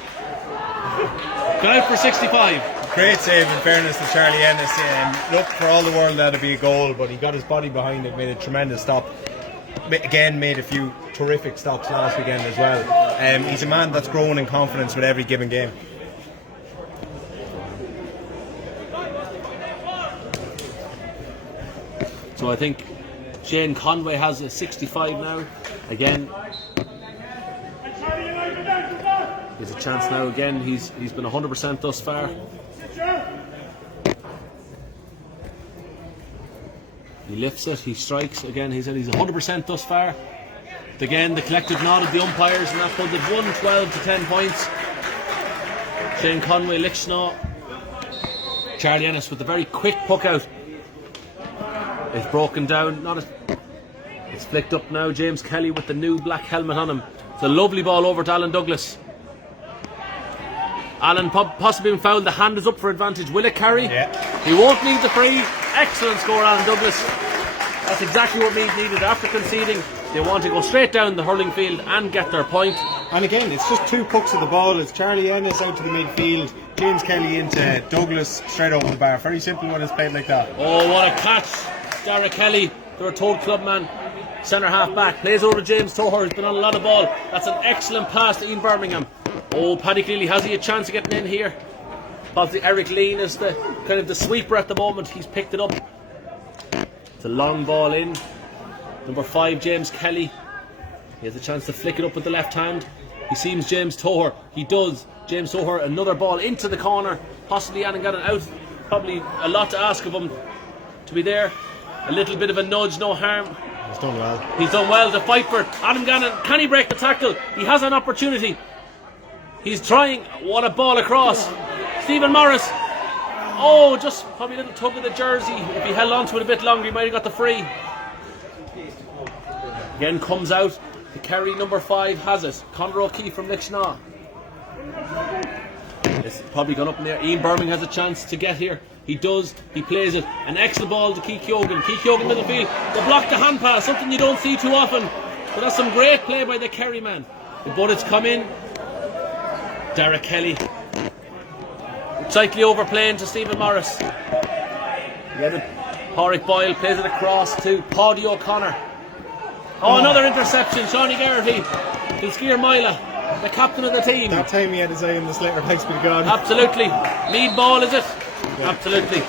Got out for 65. Great save, in fairness to Charlie Ennis. Look, for all the world that'd be a goal, but he got his body behind it, made a tremendous stop. Again, made a few terrific stops last weekend as well. He's a man that's growing in confidence with every given game. So I think Shane Conway has a 65 now. Again, there's a chance now. Again, he's been 100% thus far. He lifts it, he strikes. Again, he's 100% thus far. Again, the collective nod of the umpires, and that puts it 1-12 to 10 points. Shane Conway, Lichtenau. Charlie Ennis with a very quick puck out. It's broken down. It's flicked up now. James Kelly with the new black helmet on him. It's a lovely ball over to Alan Douglas. Alan possibly been fouled. The hand is up for advantage. Will it carry? Yeah. He won't need the free. Excellent score, Alan Douglas. That's exactly what Meath needed after conceding. They want to go straight down the hurling field and get their point. And again, it's just two pucks of the ball. It's Charlie Ennis out to the midfield, James Kelly into Douglas straight over the bar. Very simple when it's played like that. Oh, what a catch. Derek Kelly, their told clubman, centre half back, plays over to James Toher, who's been on a lot of ball. That's an excellent pass to Ian Birmingham. Oh, Paddy Cleary, has he a chance of getting in here? Obviously Eric Lean is the kind of the sweeper at the moment. He's picked it up. It's a long ball in. Number 5, James Kelly. He has a chance to flick it up with the left hand. He sees James Toher. He does. James Toher, another ball into the corner. Possibly Annan got it out. Probably a lot to ask of him to be there. A little bit of a nudge, no harm. He's done well. He's done well to fight for it. Adam Gannon, can he break the tackle? He has an opportunity. He's trying. What a ball across. Stephen Morris. Oh, just probably a little tug of the jersey. If he held on to it a bit longer, he might have got the free. Again comes out. The Kerry number 5 has it. Conor O'Keefe from Lichtenau. It's probably gone up in there. Ian Birmingham has a chance to get here. He does. He plays it. An excellent ball to Keith Keoghan. Keith Keoghan middle field. They block the hand pass. Something you don't see too often. But that's some great play by the Kerry man. But it's come in. Derek Kelly. Slightly overplaying to Stephen Morris. Pádraig Boyle plays it across to Paddy O'Connor. Oh, another interception. Shawnee Garrity. Kilskeer Mila, the captain of the team. That time he had his eye on the Slater Pikes, but gone. Absolutely. Mead ball, is it? Yeah. Absolutely.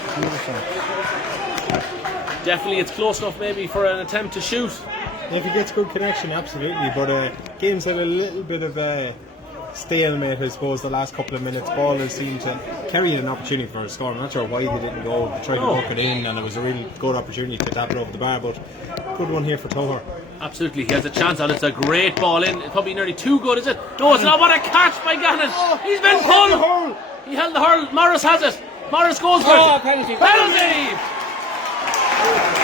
Definitely, it's close enough maybe for an attempt to shoot. If he gets good connection, absolutely. But game's had a little bit of a stalemate, I suppose, the last couple of minutes. Ballers seem to carry an opportunity for a score. I'm not sure why they didn't go. They tried to work it in, and it was a really good opportunity to tap it over the bar. But good one here for Toher. Absolutely, he has a chance on it. It's a great ball in. It's probably nearly too good, is it? No, it's not. What a catch by Gannon. He's been pulled. He held the hurl. Morris has it. Morris goes for it. Penalty.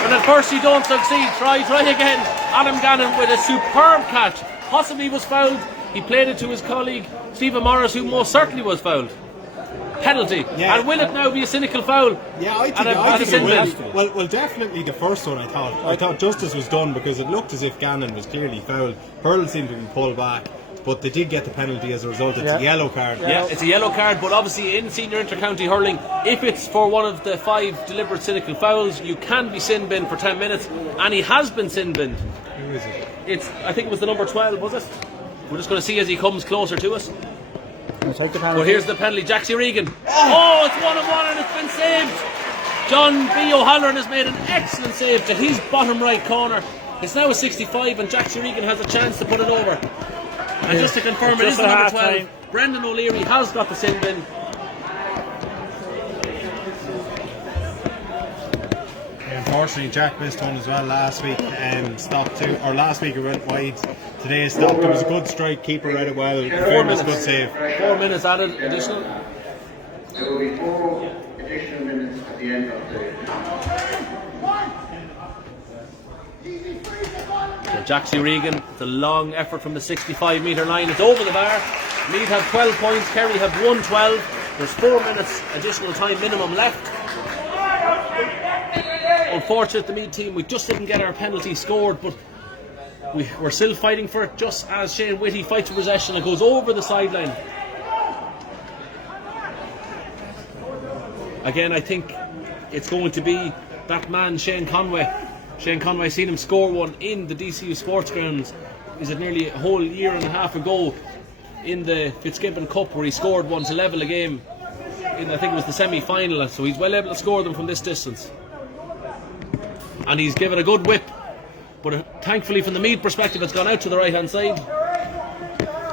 And at first you don't succeed. Try again. Adam Gannon with a superb catch. Possibly was fouled. He played it to his colleague Stephen Morris, who most certainly was fouled. Penalty. Yeah. And will it now be a cynical foul? Yeah, I think it will. Well, definitely the first one. I thought justice was done because it looked as if Gannon was clearly fouled. Hurl seemed to be pulled back, but they did get the penalty as a result. It's a yellow card. Yeah, it's a yellow card, but obviously in senior inter-county hurling, if it's for one of the 5 deliberate cynical fouls, you can be sin binned for 10 minutes, and he has been sin binned. Who is it? I think it was the number 12, was it? We're just going to see as he comes closer to us. But here's the penalty. Jaxie Regan. Oh, it's 1-1 and it's been saved. John B. O'Halloran has made an excellent save to his bottom right corner. It's now a 65 and Jaxie Regan has a chance to put it over. And just to confirm, it is the number 12. Brendan O'Leary has got the sin bin. Unfortunately, Jack missed one as well last week. Stopped 2, or last week it went wide. Today stopped. It was a good strike. Keeper read it well. 4 minutes, good save. 4 minutes added additional. additional minutes at the end of the... Jaxie Regan, the long effort from the 65-metre line. It's over the bar. Meath have 12 points, Kerry have 112. There's 4 minutes additional time minimum left. Unfortunate, the Meath team, we just didn't get our penalty scored, but we're still fighting for it, just as Shane Whitty fights for possession. It goes over the sideline. Again, I think it's going to be that man, Shane Conway. Shane Conway, seen him score one in the DCU Sports Grounds. Is it nearly a whole year and a half ago in the Fitzgibbon Cup, where he scored one to level a game in, I think it was the semi-final. So he's well able to score them from this distance, and he's given a good whip. But thankfully, from the Meath perspective, it's gone out to the right hand side.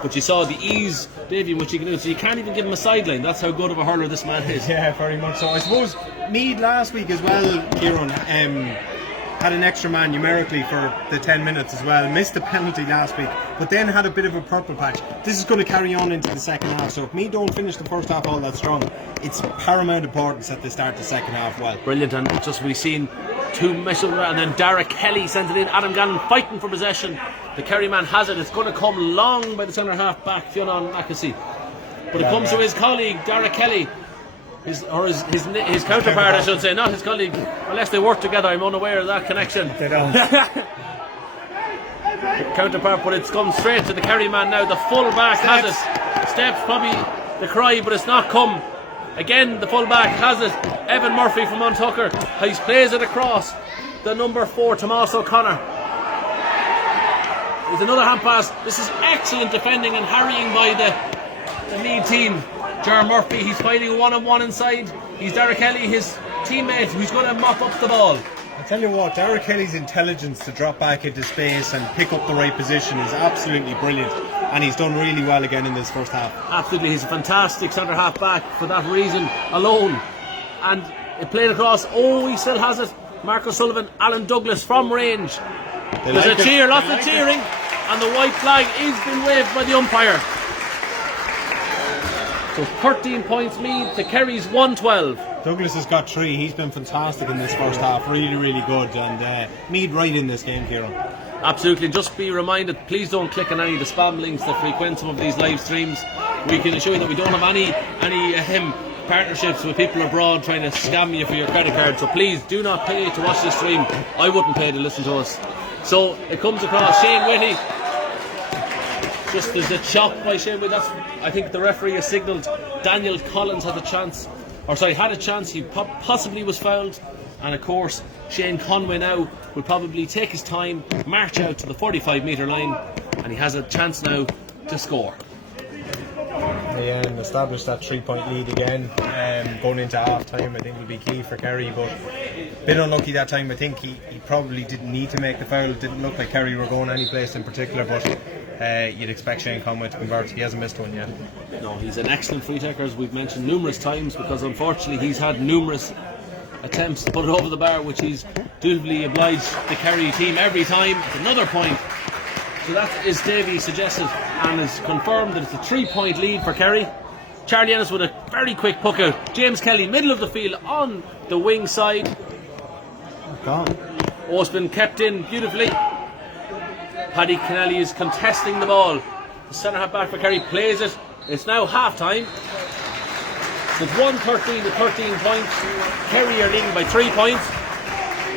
But you saw the ease, Davey, in which he can do it. So you can't even give him a sideline. That's how good of a hurler this man is. Yeah, very much so. I suppose Meath last week as well, Kieran, had an extra man numerically for the 10 minutes as well. Missed the penalty last week, but then had a bit of a purple patch. This is going to carry on into the second half. So if Meath don't finish the first half all that strong, it's paramount importance that they start the second half well. Brilliant, and just we've seen two missiles, and then Derek Kelly sent it in. Adam Gannon fighting for possession. The Kerry man has it. It's going to come long by the centre half back, Fionn McAsey. But it comes to his colleague, Derek Kelly. His counterpart, I should say, not his colleague. Unless they work together, I'm unaware of that connection. They don't. Counterpart, but it's come straight to the Kerry man now. The full back has it. Steps probably the cry, but it's not come. Again, the full back has it. Evan Murphy from Montucker. He plays it across. The number 4, Tomas O'Connor. There's another hand pass. This is excellent defending and harrying by the Meath team. Jar Murphy, he's fighting one-on-one inside. He's Derek Kelly, his teammate, who's going to mop up the ball. I tell you what, Derek Kelly's intelligence to drop back into space and pick up the right position is absolutely brilliant, and he's done really well again in this first half. Absolutely, he's a fantastic centre half back for that reason alone. And it played across. Oh, he still has it. Marcus Sullivan, Alan Douglas from range. There's a cheer, lots of cheering, and the white flag is being waved by the umpire. So 13 points Meath to Kerry's 112. Douglas has got 3. He's been fantastic in this first half, really, really good, and Meath right in this game, Kieran. Absolutely. Just be reminded, please don't click on any of the spam links that frequent some of these live streams. We can assure you that we don't have any partnerships with people abroad trying to scam you for your credit card. So please do not pay to watch this stream. I wouldn't pay to listen to us. So it comes across. Shane Whitty. Just as a chop by Shane Whitty. I think the referee has signalled Daniel Collins had a chance. He possibly was fouled. And of course, Shane Conway now will probably take his time, march out to the 45-metre line, and he has a chance now to score. Yeah, and establish that 3-point lead again. Going into half time, I think will be key for Kerry, but a bit unlucky that time. I think he probably didn't need to make the foul. It didn't look like Kerry were going any place in particular, but you'd expect Shane Conway to convert. He hasn't missed one yet. No, he's an excellent free taker, as we've mentioned numerous times, because unfortunately he's had numerous attempts to put it over the bar, which he's dutifully obliged the Kerry team every time. It's another point. So that is Davey suggested and is confirmed that it's a 3-point lead for Kerry. Charlie Ennis with a very quick puck out. James Kelly, middle of the field on the wing side. Gone. Oh, it's been kept in beautifully. Paddy Kennelly is contesting the ball. The centre half back for Kerry plays it. It's now half time. It's 1-13 to 13 points. Kerry are leading by 3 points.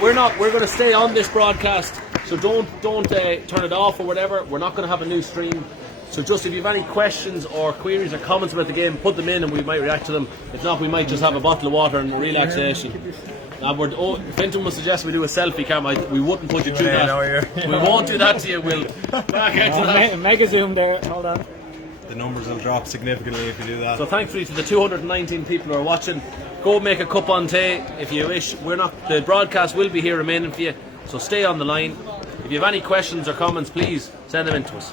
We're going to stay on this broadcast, so don't turn it off or whatever. We're not going to have a new stream. So just if you have any questions or queries or comments about the game, put them in and we might react to them. If not, we might just have a bottle of water and relaxation. If anyone would suggest we do a selfie cam, we wouldn't put you through that. We won't do that to you. We'll back out to that. Mega zoom there. Hold on. The numbers will drop significantly if you do that. So thankfully to the 219 people who are watching, go make a cup on tea if you wish. The broadcast will be here remaining for you, so stay on the line. If you have any questions or comments, please send them in to us.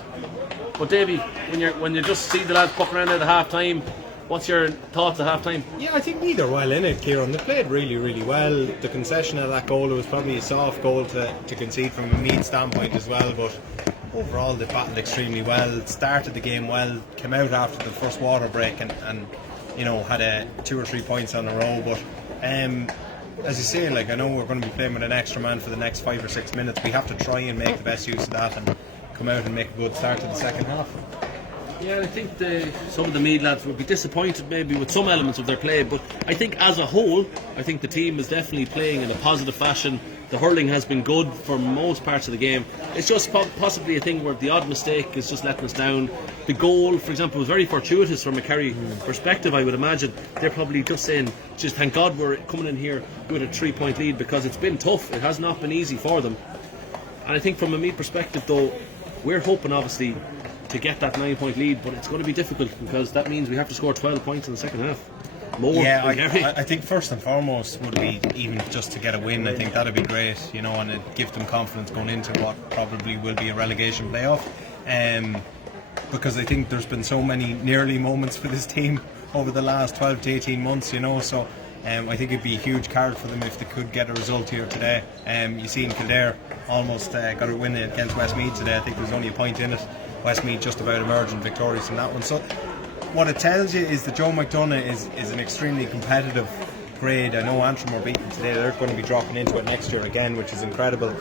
But Davey, when you just see the lads puck around at half time, what's your thoughts at half time? Yeah, I think Meath are well in it, Kieran. They played really, really well. The concession of that goal, it was probably a soft goal to concede from a Meath standpoint as well, but Overall, they battled extremely well, started the game well, came out after the first water break and you know, had 2 or 3 points on a row. But as you say, like, I know we're going to be playing with an extra man for the next 5 or 6 minutes. We have to try and make the best use of that and come out and make a good start to the second half. Yeah, I think some of the Meath lads would be disappointed maybe with some elements of their play, but I think as a whole, I think the team is definitely playing in a positive fashion. The hurling has been good for most parts of the game. It's just possibly a thing where the odd mistake is just letting us down. The goal, for example, was very fortuitous from a Kerry perspective, I would imagine. They're probably just saying, just thank God we're coming in here with a 3-point lead, because it's been tough. It has not been easy for them. And I think from a Meath perspective, though, we're hoping obviously to get that 9-point lead, but it's going to be difficult because that means we have to score 12 points in the second half. More. Yeah, I think first and foremost would be even just to get a win. I think that'd be great, you know, and it'd give them confidence going into what probably will be a relegation playoff. Because I think there's been so many nearly moments for this team over the last 12 to 18 months, you know, so I think it'd be a huge card for them if they could get a result here today. You seen Kildare almost got a win against Westmeath today. I think there was only a point in it. Westmeath just about emerging victorious in that one. So what it tells you is that Joe McDonagh is an extremely competitive grade. I know Antrim are beaten today. They're going to be dropping into it next year again, which is incredible.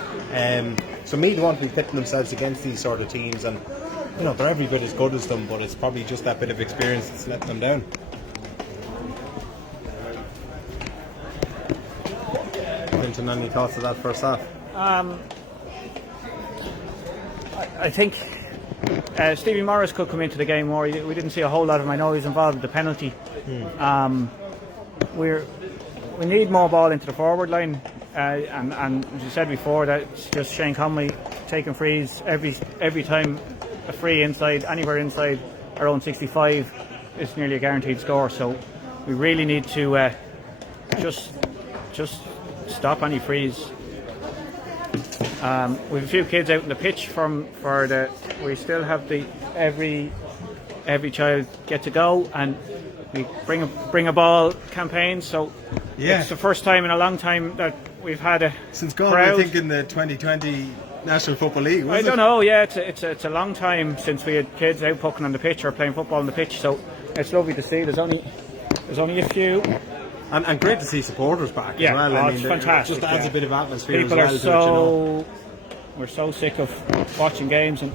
So Meath want to be pitting themselves against these sort of teams, and you know, they're every bit as good as them, but it's probably just that bit of experience that's letting them down. Clinton, any thoughts of that first half? I think Stevie Morris could come into the game more. We didn't see a whole lot of him. I know he's involved with the penalty. We need more ball into the forward line, and as you said before, that's just Shane Conway taking frees every time a free inside, anywhere inside our own 65 is nearly a guaranteed score. So we really need to just stop any frees. We have a few kids out in the pitch we still have every child get to go, and we bring a ball campaign. So it's the first time in a long time that we've had since gone, crowd. I think, in the 2020 National Football League. I don't know. Yeah, it's a long time since we had kids out pucking on the pitch or playing football on the pitch. So it's lovely to see. There's only a few. And great to see supporters back as well. I mean, it's fantastic. It just adds a bit of atmosphere. People as well to it, you know. We're so sick of watching games, and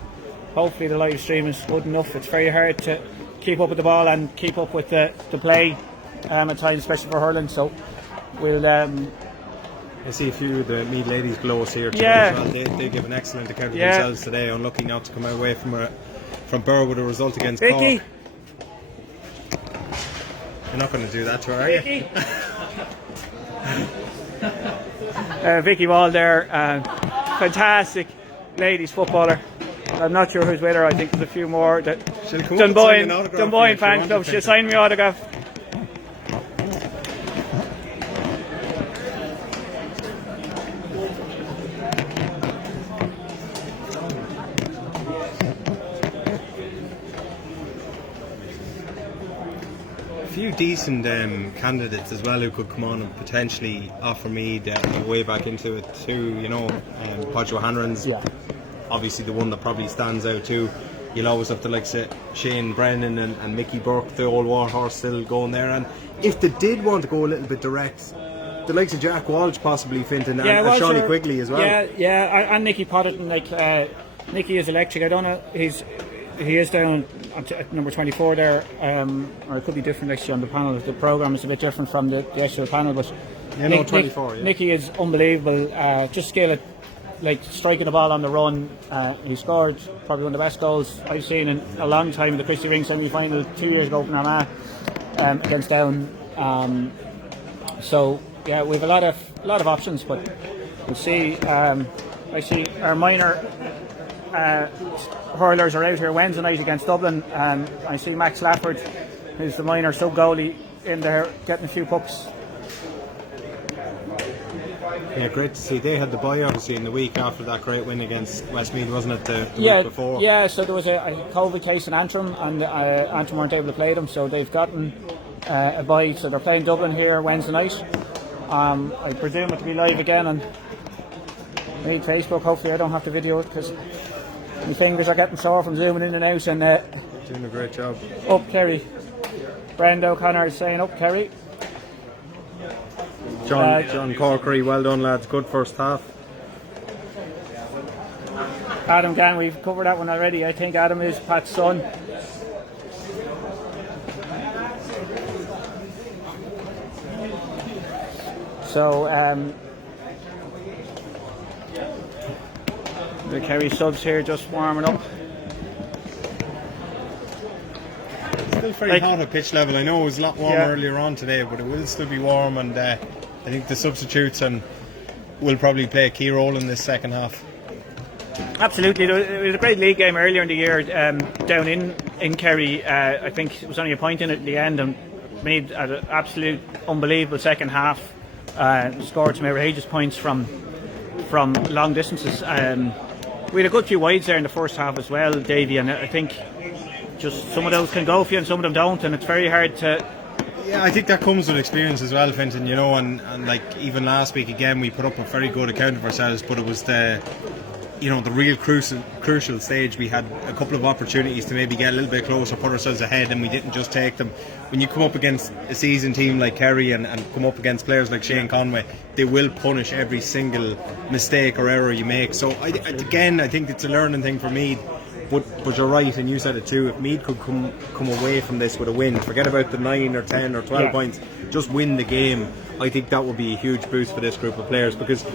hopefully the live stream is good enough. It's very hard to keep up with the ball and keep up with the play at times, especially for hurling. So we'll. I see a few of the Meath ladies below us here today as well. They give an excellent account of themselves today. Unlucky not to come away from Burr with a result against Vicky. Cork. You're not going to do that to her, are you? Vicky Wall there, fantastic ladies footballer. I'm not sure who's with her. I think there's a few more. Dunboyne fan club. She'll sign me autograph. Few decent candidates as well who could come on and potentially offer me a way back into it too, you know. Podjo Hanron's obviously the one that probably stands out too. You'll always have the likes of Shane Brennan and Mickey Burke, the old warhorse, still going there. And if they did want to go a little bit direct, the likes of Jack Walsh possibly Finton and Shawnee Quigley as well. And Nicky Potterton. Nicky is electric. I don't know, he is down at number 24 there, or it could be different actually on the panel. The programme is a bit different from the actual panel, but 24. Nicky is unbelievable. Just skill at striking the ball on the run. He scored probably one of the best goals I've seen in a long time in the Christy Ring semi-final 2 years ago from Armagh against Down. So yeah, we have a lot of options, but we'll see. I see our minor hurlers are out here Wednesday night against Dublin. I see Max Lafford, who's the minor sub goalie, in there getting a few pucks. Yeah, great to see. They had the bye obviously in the week after that great win against Westmeath, wasn't it? The week before. Yeah, so there was a COVID case in Antrim, and Antrim weren't able to play them, so they've gotten a bye. So they're playing Dublin here Wednesday night. I presume it'll be live again on Facebook. Hopefully I don't have to video it because My fingers are getting sore from zooming in and out, and Doing a great job. up Kerry. Brendan O'Connor is saying up Kerry. John Corkery, well done lads, good first half. Adam Gann, we've covered that one already. I think Adam is Pat's son. So the Kerry subs here just warming up. Still very hot at pitch level. I know it was a lot warmer Yeah. earlier on today, but it will still be warm, and I think the substitutes will probably play a key role in this second half. Absolutely, it was a great league game earlier in the year down in Kerry. I think it was only a point in it at the end, and made an absolute unbelievable second half. Scored some outrageous points from long distances. We had a good few wides there in the first half as well, Davey, and I think just some of those can go for you and some of them don't, and it's very hard to. Yeah, I think that comes with experience as well, Fintan, you know, and like even last week again we put up a very good account of ourselves, but it was the real crucial stage. We had a couple of opportunities to maybe get a little bit closer, put ourselves ahead, and we didn't just take them. When you come up against a seasoned team like Kerry and come up against players like Shane Conway, they will punish every single mistake or error you make. So I think it's a learning thing for Meath. But you're right, and you said it too. If Meath could come away from this with a win, forget about the 9 or 10 or 12 points, just win the game, I think that would be a huge boost for this group of players, because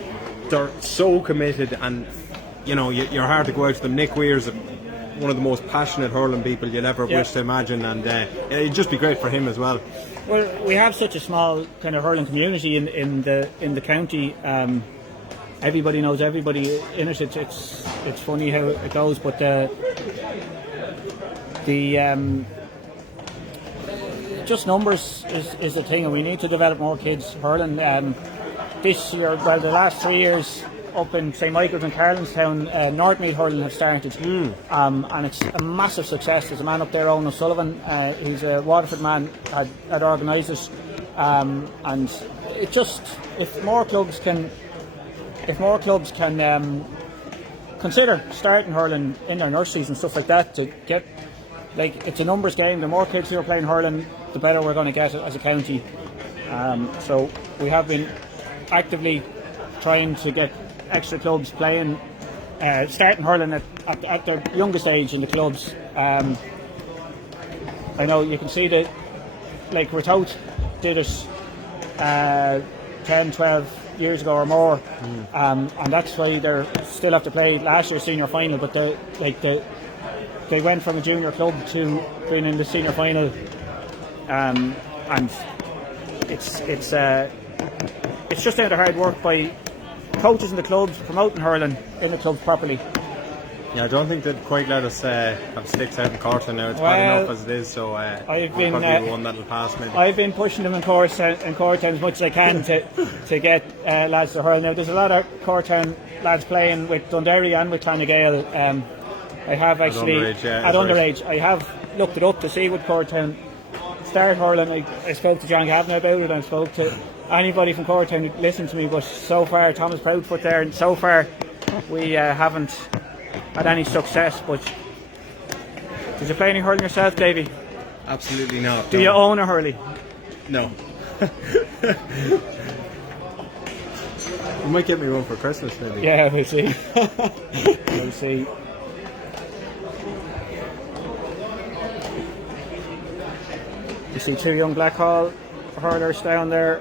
they're so committed, and you know, you're hard to go out to them. Nick Weir's one of the most passionate hurling people you'll ever wish to imagine, and it'd just be great for him as well. Well, we have such a small kind of hurling community in the county. Everybody knows everybody in it. It's funny how it goes, but the just numbers is the thing, and we need to develop more kids hurling. This year, well, the last 3 years up in St Michael's and Carlinstown, North Meath Hurling have started, and it's a massive success. There's a man up there, Owen O'Sullivan, who's a Waterford man, had organised it, and it just, if more clubs can consider starting hurling in their nurseries and stuff like that, to get, like, it's a numbers game. The more kids who are playing hurling, the better we're going to get as a county. So we have been actively trying to get extra clubs playing, starting hurling at their youngest age in the clubs. I know you can see that, like, Ratoath did it 10, 12 years ago or more, and that's why they still have to play last year's senior final, but they went from a junior club to being in the senior final, and it's just down to hard work by coaches in the clubs promoting hurling in the clubs properly. Yeah, I don't think they'd quite let us have sticks out in Corton now. It's bad enough as it is, so I've been probably the one that'll pass maybe. I've been pushing them in Cortown as much as I can to get lads to hurl. Now there's a lot of Cortown lads playing with Dundee and with Clonagale. I have actually at underage. I have looked it up to see what Cortown start hurling. I spoke to John Kavanagh about it, and I spoke to anybody from Cortown who listened to me, but so far Thomas Proudfoot there, and so far we haven't had any success. But did you play any hurling yourself, Davey? Absolutely not. Do you own a hurley? No. You might get me one for Christmas maybe. Yeah, we'll see. We'll see. You see two young Blackhall hurlers down there,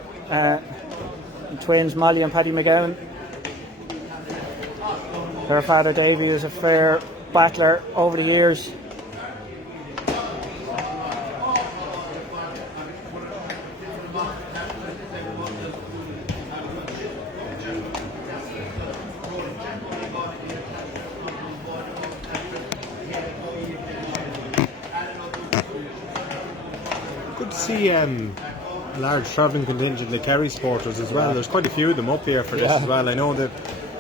twins Molly and Paddy McGowan. Her father Davey is a fair battler over the years. Good to see a large travelling contingent of the Kerry supporters as well. There's quite a few of them up here for this as well. I know that.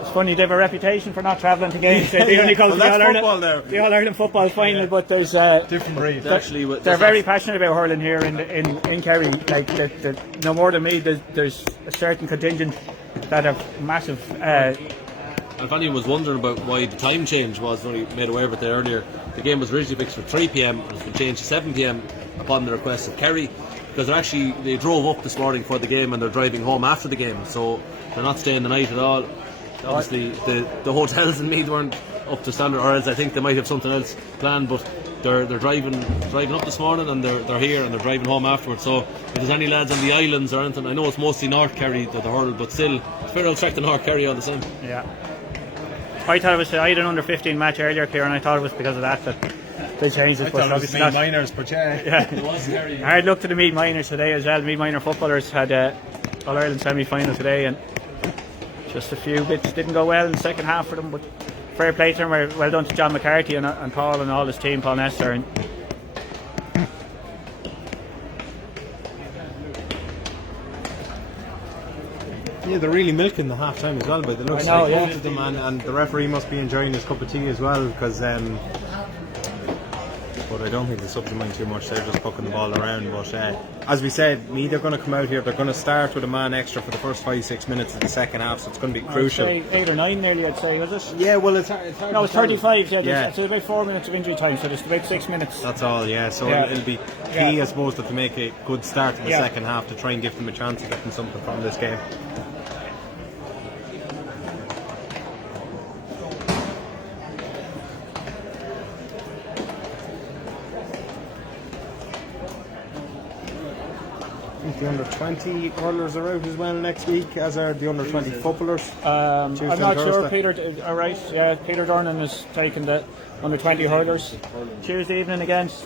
It's funny, they have a reputation for not travelling to games. They only come to the All-Ireland football final, but there's different breed. They're very passionate about hurling here in Kerry. Like no more than me, there's a certain contingent that have massive if anyone was wondering about why the time change was, when we made aware of it there earlier, the game was originally fixed for 3 p.m. and it's been changed to 7 p.m. upon the request of Kerry, because they drove up this morning for the game and they're driving home after the game, so they're not staying the night at all. Obviously the hotels in Meath weren't up to standard, or else I think they might have something else planned, but they're driving up this morning and they're here and they're driving home afterwards. So if there's any lads on the islands or anything, I know it's mostly North Kerry that they hurl, but still it's fair old track to North Kerry all the same. Yeah, I thought it was, I had an under 15 match earlier, Kieran, I thought it was because of that they changed it. I thought it was Meath Miners, but yeah. It was Kerry. I had looked at the Meath Miners today as well. Meath Minor footballers had All-Ireland semi-final today, and just a few bits didn't go well in the second half for them, but fair play to them. Well done to John McCarthy and Paul and all his team, Paul Nestor. And yeah, they're really milking the half time as well, but it looks like both of them, and the referee must be enjoying his cup of tea as well, because but I don't think the subs mind too much. They're just pucking the ball around. But as we said, Meath are going to come out here. They're going to start with a man extra for the first 5-6 minutes of the second half, so it's going to be crucial. 8 or 9 nearly, I'd say, was it? Yeah, well, it's hard. No, it's 35. Yeah, so about 4 minutes of injury time, so there's about 6 minutes. That's all. Yeah, so it'll be key, I suppose, to make a good start to the second half to try and give them a chance of getting something from this game. The under 20 hurlers are out as well next week, as are the under 20 footballers. I'm not sure, Peter. Alright, yeah, Peter Dornan has taken the under 20 hurlers Tuesday evening against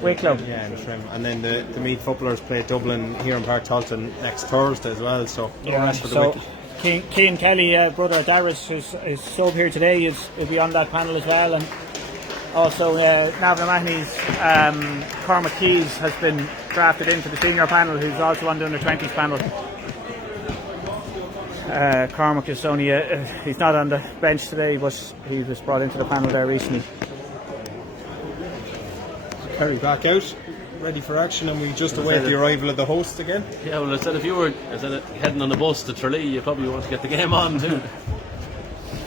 Wicklow. Yeah, in Trim. And then the Meath footballers play Dublin here in Park Talton next Thursday as well. So for the Wicklow. Cian Kelly, brother Darius, is sub here today, will be on that panel as well, and also Navan O'Mahony's Cormac Keys has been drafted into the senior panel, who's also on the under 20s panel. Cormac is only he's not on the bench today, but he was brought into the panel there recently. Kerry back out, ready for action, and we just await the arrival of the hosts again. Yeah, well, I said if you were heading on the bus to Tralee, you probably want to get the game on too.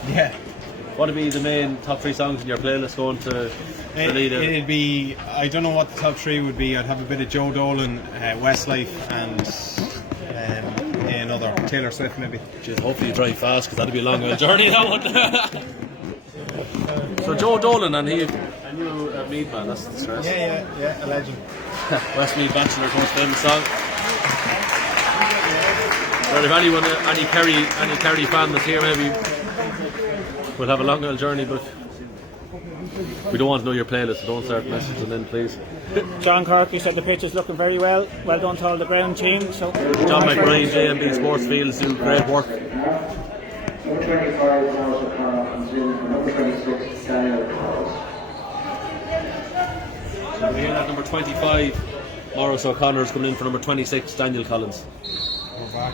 Yeah. What would be the main top 3 songs in your playlist going to Tralee? It'd be, I don't know what the top 3 would be. I'd have a bit of Joe Dolan, Westlife, and another Taylor Swift maybe. Jeez, hopefully you drive fast, because that'd be a long journey, that one. So Joe Dolan, and you Meath man, that's the stress. Yeah, a legend. Westmeath Bachelor, most famous song. Well, if anyone, any Kerry fan that's here, maybe we'll have a long old journey, but we don't want to know your playlist, so don't start messaging in, please. John Kirky said the pitch is looking very well. Well done to all the ground team. So John McBride, JMB Sports Fields, do great work. Number 25, Morris O'Connor, and number 26, Daniel Collins. So we hear that number 25, Morris O'Connor, is coming in for number 26, Daniel Collins.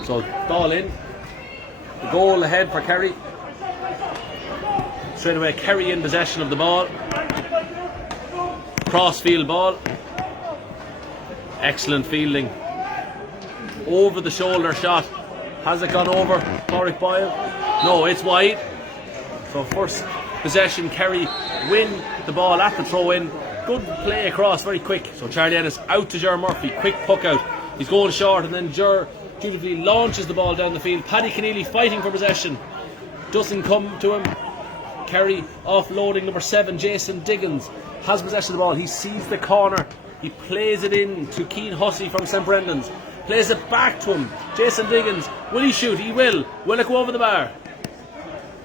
So ball in, the goal ahead for Kerry. Straight away, Kerry in possession of the ball. Cross-field ball. Excellent fielding. Over the shoulder shot. Has it gone over Pádraig Boyle? No, it's wide. So first possession, Kerry win the ball at the throw-in. Good play across, very quick. So Charlie Ennis out to Ger Murphy. Quick puck out. He's going short, and then Ger dutifully launches the ball down the field. Paddy Keneally fighting for possession. Doesn't come to him. Kerry offloading number 7, Jason Diggins, has possession of the ball. He sees the corner. He plays it in to Keane Hussey from St Brendan's. Plays it back to him. Jason Diggins, will he shoot? He will. Will it go over the bar?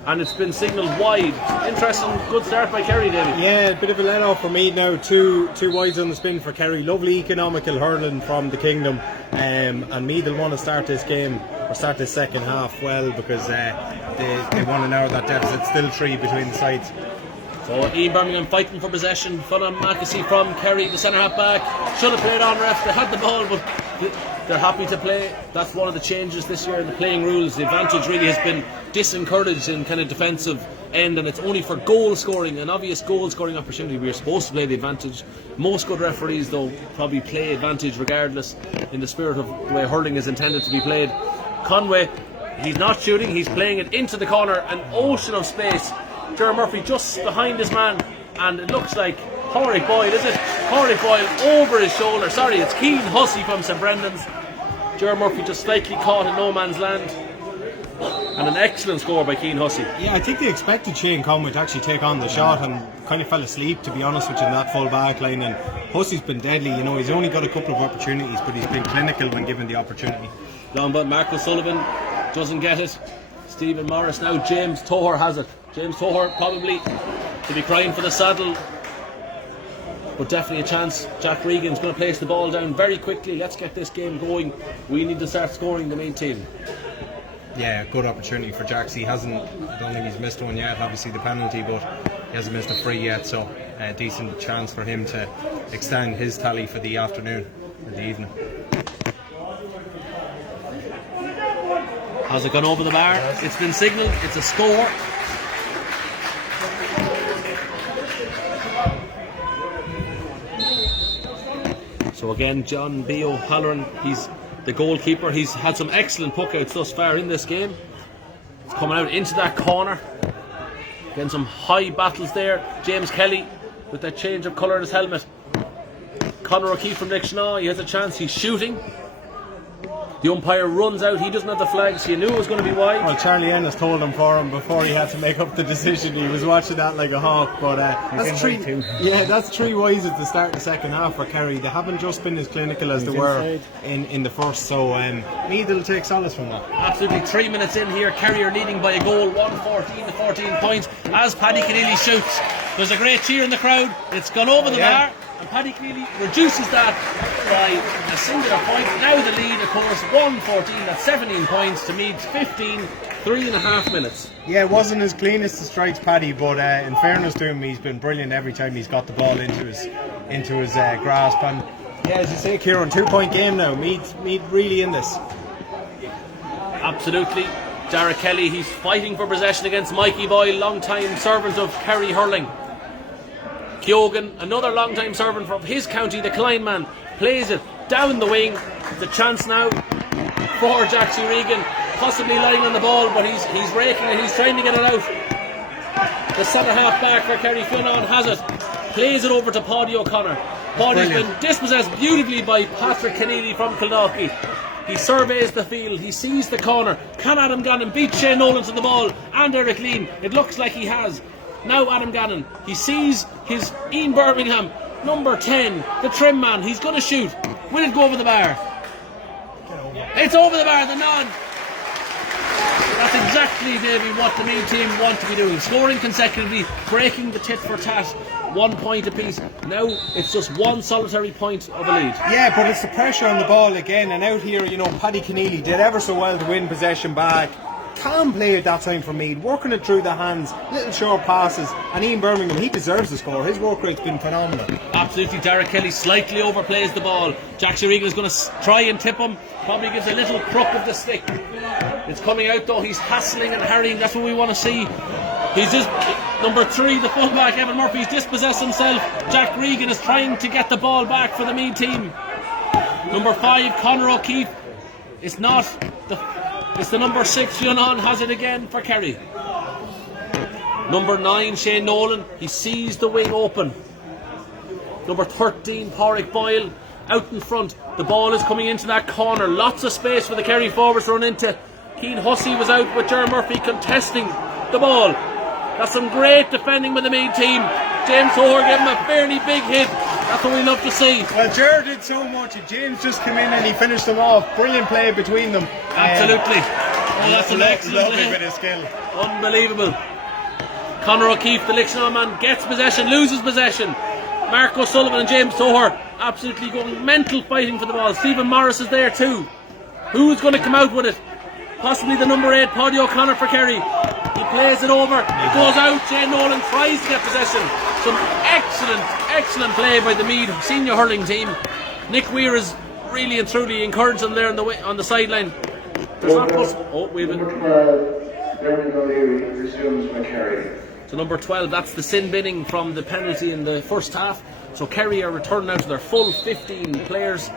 And it's been signalled wide. Interesting, good start by Kerry, David. Yeah, a bit of a let off for me now. Two wides on the spin for Kerry. Lovely economical hurling from the Kingdom, and Meath will want to start this game, or start this second half well, because they want to narrow that deficit. Still 3 between the sides. So Ian Birmingham fighting for possession. Funan Mackesy from Kerry, the centre half back. Should have played on ref. They had the ball, but they're happy to play. That's one of the changes this year in the playing rules. The advantage really has been disencouraged in kind of defensive end, and it's only for goal scoring, an obvious goal scoring opportunity. We are supposed to play the advantage. Most good referees, though, probably play advantage regardless, in the spirit of the way hurling is intended to be played. Conway He's not shooting, he's playing it into the corner, an ocean of space. Ger Murphy just behind his man, and it looks like Pádraig Boyle, is it? Pádraig Boyle over his shoulder. Sorry, it's Keane Hussey from St Brendan's. Ger Murphy just slightly caught in no man's land. And an excellent score by Keane Hussey. Yeah, I think they expected Shane Conway to actually take on the shot and kind of fell asleep, to be honest with you, in that full back line. And Hussey's been deadly, you know, he's only got a couple of opportunities, but he's been clinical when given the opportunity. Long but Mark O'Sullivan doesn't get it. Stephen Morris now, James Toher has it. James Toher probably to be crying for the saddle, but definitely a chance. Jack Regan's going to place the ball down very quickly. Let's get this game going. We need to start scoring, the main team. Yeah, good opportunity for Jax. He hasn't, I don't think he's missed one yet, obviously the penalty, but he hasn't missed a free yet, so a decent chance for him to extend his tally for the afternoon or the evening. Has it gone over the bar? It's been signalled, it's a score. So again, John B. O'Halloran, he's the goalkeeper. He's had some excellent puckouts thus far in this game. He's coming out into that corner. Getting some high battles there. James Kelly with that change of colour in his helmet. Conor O'Keefe from McDonagh, he has a chance, he's shooting. The umpire runs out, he doesn't have the flag, so you knew it was going to be wide. Well, Charlie Ennis told him for him before he had to make up the decision. He was watching that like a hawk, but that's three wides at the start of the second half for Kerry. They haven't just been as clinical as they were in the first, so Meath will take solace from that. Absolutely, 3 minutes in here, Kerry are leading by a goal, 114 to 14 points, as Paddy Keneally shoots. There's a great cheer in the crowd, it's gone over the bar, and Paddy Keneally reduces that by a singular point. Now the lead, of course, 114, that's 17 points to Meath 15, 3.5 minutes. Yeah, it wasn't as clean as the strikes, Paddy, but in fairness to him, he's been brilliant every time he's got the ball into his grasp. And yeah, as you say, Kieran, 2-point game now. Meath really in this. Absolutely. Dara Kelly, he's fighting for possession against Mikey Boyle, long-time servant of Kerry Hurling. Keoghan, another long-time servant of his county, the Kleinman, plays it down the wing. The chance now for Jackson Regan, possibly lying on the ball, but he's raking it, he's trying to get it out. The centre half back for Kerry, Fionn has it, plays it over to Paddy O'Connor. Paddy's been dispossessed beautifully by Patrick Keneally from Kildalkey. He surveys the field, he sees the corner. Can Adam Gannon beat Shane Nolan to the ball and Eric Lean? It looks like he has. Now Adam Gannon, he sees his Ian Birmingham, number 10, the trim man, he's going to shoot. Will it go over the bar? It's over the bar, the nod. That's exactly, Davey, what the Meath team want to be doing. Scoring consecutively, breaking the tit for tat, 1 point apiece. Now it's just one solitary point of a lead. Yeah, but it's the pressure on the ball again, and out here, you know, Paddy Keneally did ever so well to win possession back. Calm play at that time for Meath, working it through the hands, little short passes, and Ian Birmingham, he deserves the score. His work rate's been phenomenal. Absolutely, Dara Kelly slightly overplays the ball. Jackson Regan is going to try and tip him, probably gives a little crook of the stick. It's coming out though, he's hassling and harrying, that's what we want to see. He's just, number 3, the fullback, Evan Murphy's dispossessed himself. Jack Regan is trying to get the ball back for the Meath team. Number 5, Conor O'Keefe. It's the number 6, Fionn has it again for Kerry. Number 9, Shane Nolan, he sees the wing open. Number 13, Pádraig Boyle, out in front. The ball is coming into that corner. Lots of space for the Kerry forwards to run into. Keane Hussey was out with Ger Murphy contesting the ball. That's some great defending by the Meath team. James Hoare gave him a fairly big hit. That's what we love to see. Well, Ger did so much. James just came in and he finished them off. Brilliant play between them. Absolutely. That's an excellent lovely play. bit of skill. Unbelievable. Conor O'Keefe, the Lichtenau man, gets possession, loses possession. Mark O'Sullivan and James Toher absolutely going mental fighting for the ball. Stephen Morris is there too. Who's going to come out with it? Possibly the number 8, Paddy O'Connor for Kerry. He plays it over. It goes out. Shane Nolan tries to get possession. Some excellent play by the Meath senior hurling team. Nick Weir is really and truly encouraging them there on the sideline. There's not much. Oh, we've been. So number 12, that's the sin binning from the penalty in the first half. So Kerry are returning out to their full 15 players.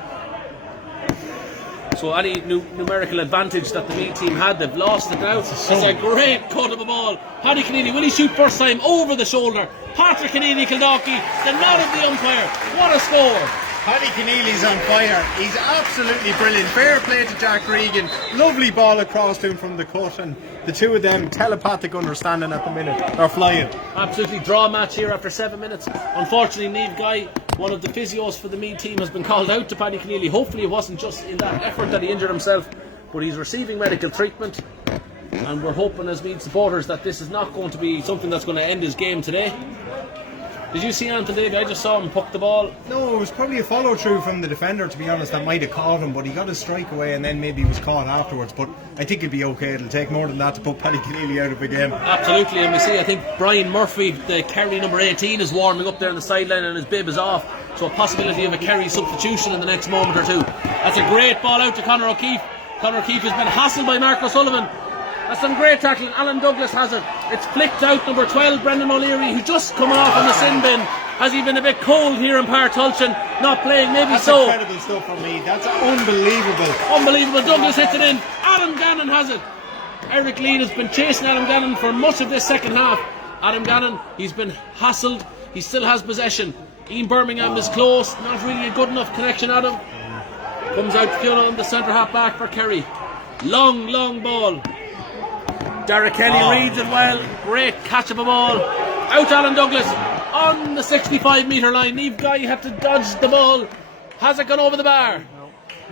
So any numerical advantage that the Meath team had, they've lost it now. It's a great cut of a ball. Paddy Keneally, will he shoot first time over the shoulder? Patrick Keneally, Kildalkey, the nod of the umpire. What a score! Paddy Keneally's on fire. He's absolutely brilliant. Fair play to Jack Regan. Lovely ball across to him from the cut, and the two of them, telepathic understanding at the minute. They're flying. Absolutely draw match here after 7 minutes. Unfortunately, Niamh Guy, one of the physios for the Meath team, has been called out to Paddy Keneally. Hopefully it wasn't just in that effort that he injured himself, but he's receiving medical treatment, and we're hoping as Meath supporters that this is not going to be something that's going to end his game today. Did you see Anthony? I just saw him puck the ball. No, it was probably a follow through from the defender, to be honest, that might have caught him, but he got his strike away and then maybe he was caught afterwards. But I think he'll be okay. It'll take more than that to put Paddy Keneally out of the game. Absolutely, and we see, I think Brian Murphy, the Kerry number 18, is warming up there on the sideline and his bib is off. So a possibility of a Kerry substitution in the next moment or two. That's a great ball out to Conor O'Keefe. Conor O'Keefe has been hassled by Mark O'Sullivan. That's some great tackling. Alan Douglas has it. It's flicked out. Number 12, Brendan O'Leary, who just come off on the sin bin. Has he been a bit cold here in Partulchin? Not playing, maybe That's so. incredible stuff for me. That's unbelievable. Unbelievable. Douglas hits it in. Adam Gannon has it. Eric Lean has been chasing Adam Gannon for much of this second half. Adam Gannon, he's been hassled. He still has possession. Ian Birmingham is close. Not really a good enough connection, Adam. Comes out Fiona on the centre half back for Kerry. Long ball. Derek Kelly reads it well. Great catch of a ball. Out Alan Douglas on the 65 metre line. Niamh Guy had to dodge the ball. Has it gone over the bar?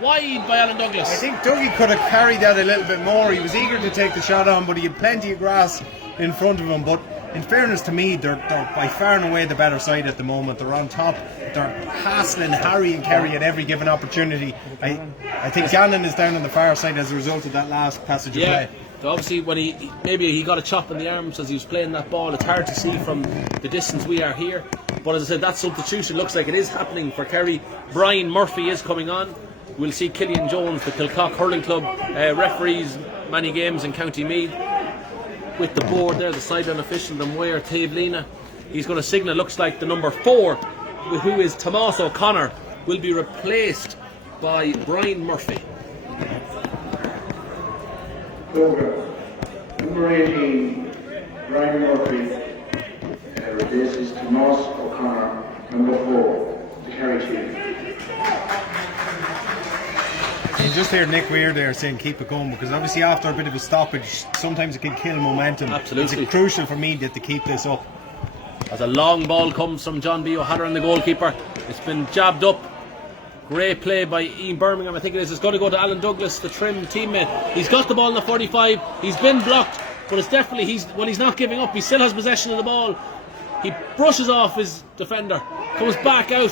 Wide by Alan Douglas. I think Dougie could have carried that a little bit more. He was eager to take the shot on, but he had plenty of grass in front of him. But in fairness to me, they're by far and away the better side at the moment. They're on top. They're hassling Harry and Kerry at every given opportunity. I think Gannon is down on the far side as a result of that last passage of play. Obviously, when he got a chop in the arms as he was playing that ball. It's hard to see from the distance we are here. But as I said, that substitution looks like it is happening for Kerry. Brian Murphy is coming on. We'll see Killian Jones, the Kilcock Hurling Club, referees many games in County Meath. With the board there, the sideline official, the Moyer Tavelina. He's going to signal, looks like the number 4, who is Tomás O'Connor, will be replaced by Brian Murphy. Program. Number 18, Brian Murphy. This is Tomás O'Connor, number 4, the Kerry team. You just hear Nick Weir there saying keep it going, because obviously after a bit of a stoppage, sometimes it can kill momentum. Absolutely. It's crucial for me that to keep this up. As a long ball comes from John B. O'Halloran, the goalkeeper. It's been jabbed up. Great play by Ian Birmingham, I think it is. It's going to go to Alan Douglas, the trim teammate. He's got the ball in the 45. He's been blocked, but it's definitely, he's not giving up. He still has possession of the ball. He brushes off his defender, comes back out,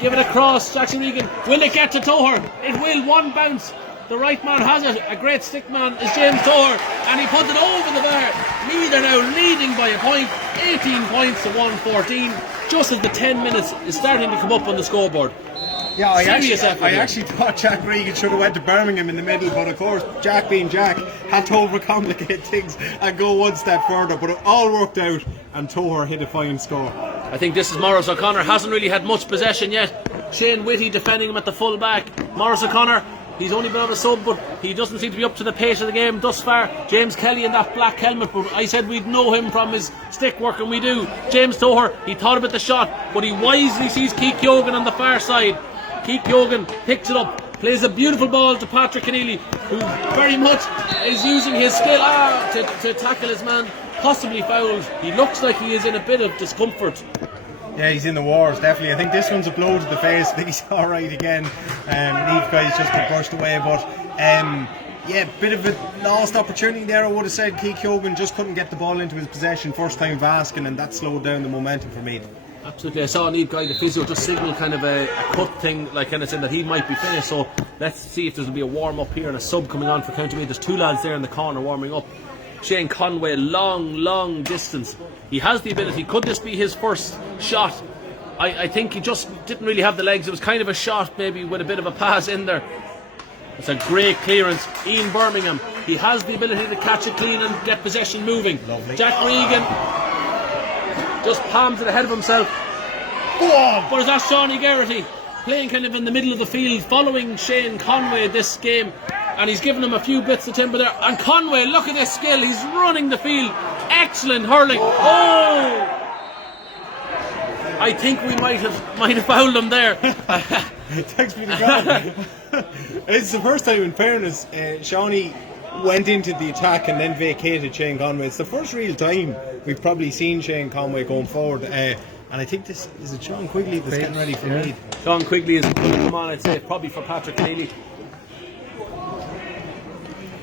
give it across. Jackson Regan, will it get to Toher? It will. One bounce. The right man has it. A great stick man is James Toher, and he puts it over the bar. Meath are now leading by a point, 18 points to 114, just as the 10 minutes is starting to come up on the scoreboard. Yeah, I Serious actually thought Jack Regan should have went to Birmingham in the middle, but of course Jack being Jack had to overcomplicate things and go one step further, but it all worked out and Toher hit a fine score. I think this is Maurice O'Connor. Hasn't really had much possession yet. Shane Whitty defending him at the full back. Maurice O'Connor, he's only been on a sub, but he doesn't seem to be up to the pace of the game thus far. James Kelly in that black helmet, but I said we'd know him from his stick work, and we do. James Toher, he thought about the shot, but he wisely sees Keith Yogan on the far side. Keith Yogan picks it up, plays a beautiful ball to Patrick Keneally, who very much is using his skill to tackle his man, possibly fouled. He looks like he is in a bit of discomfort. Yeah, he's in the wars, definitely. I think this one's a blow to the face. I think he's alright again. Meath guys just got brushed away, but yeah, bit of a lost opportunity there, I would have said. Keith Yogan just couldn't get the ball into his possession first time Vaskin, and that slowed down the momentum for Meath. Absolutely. I saw Niamh Guy, the physio, just signal kind of a cut thing, like kind of saying that he might be finished. So let's see if there's going to be a warm up here and a sub coming on for County Meath. There's two lads there in the corner warming up. Shane Conway, long distance. He has the ability. Could this be his first shot? I think he just didn't really have the legs. It was kind of a shot, maybe with a bit of a pass in there. It's a great clearance. Ian Birmingham, he has the ability to catch it clean and get possession moving. Lovely. Jack Regan just palms it ahead of himself. But is that Shawnee Geraghty? playing kind of in the middle of the field, following Shane Conway this game, and he's given him a few bits of timber there. And Conway, look at this skill, he's running the field. Excellent hurling. Oh! I think we might have fouled him there. Thanks be to God. It's the first time, in fairness, Shawnee went into the attack and then vacated Shane Conway. It's the first real time we've probably seen Shane Conway going forward. And I think this is it Sean Quigley that's getting ready for Meath. Sean Quigley is going to come on, I'd say, probably for Patrick Keneally.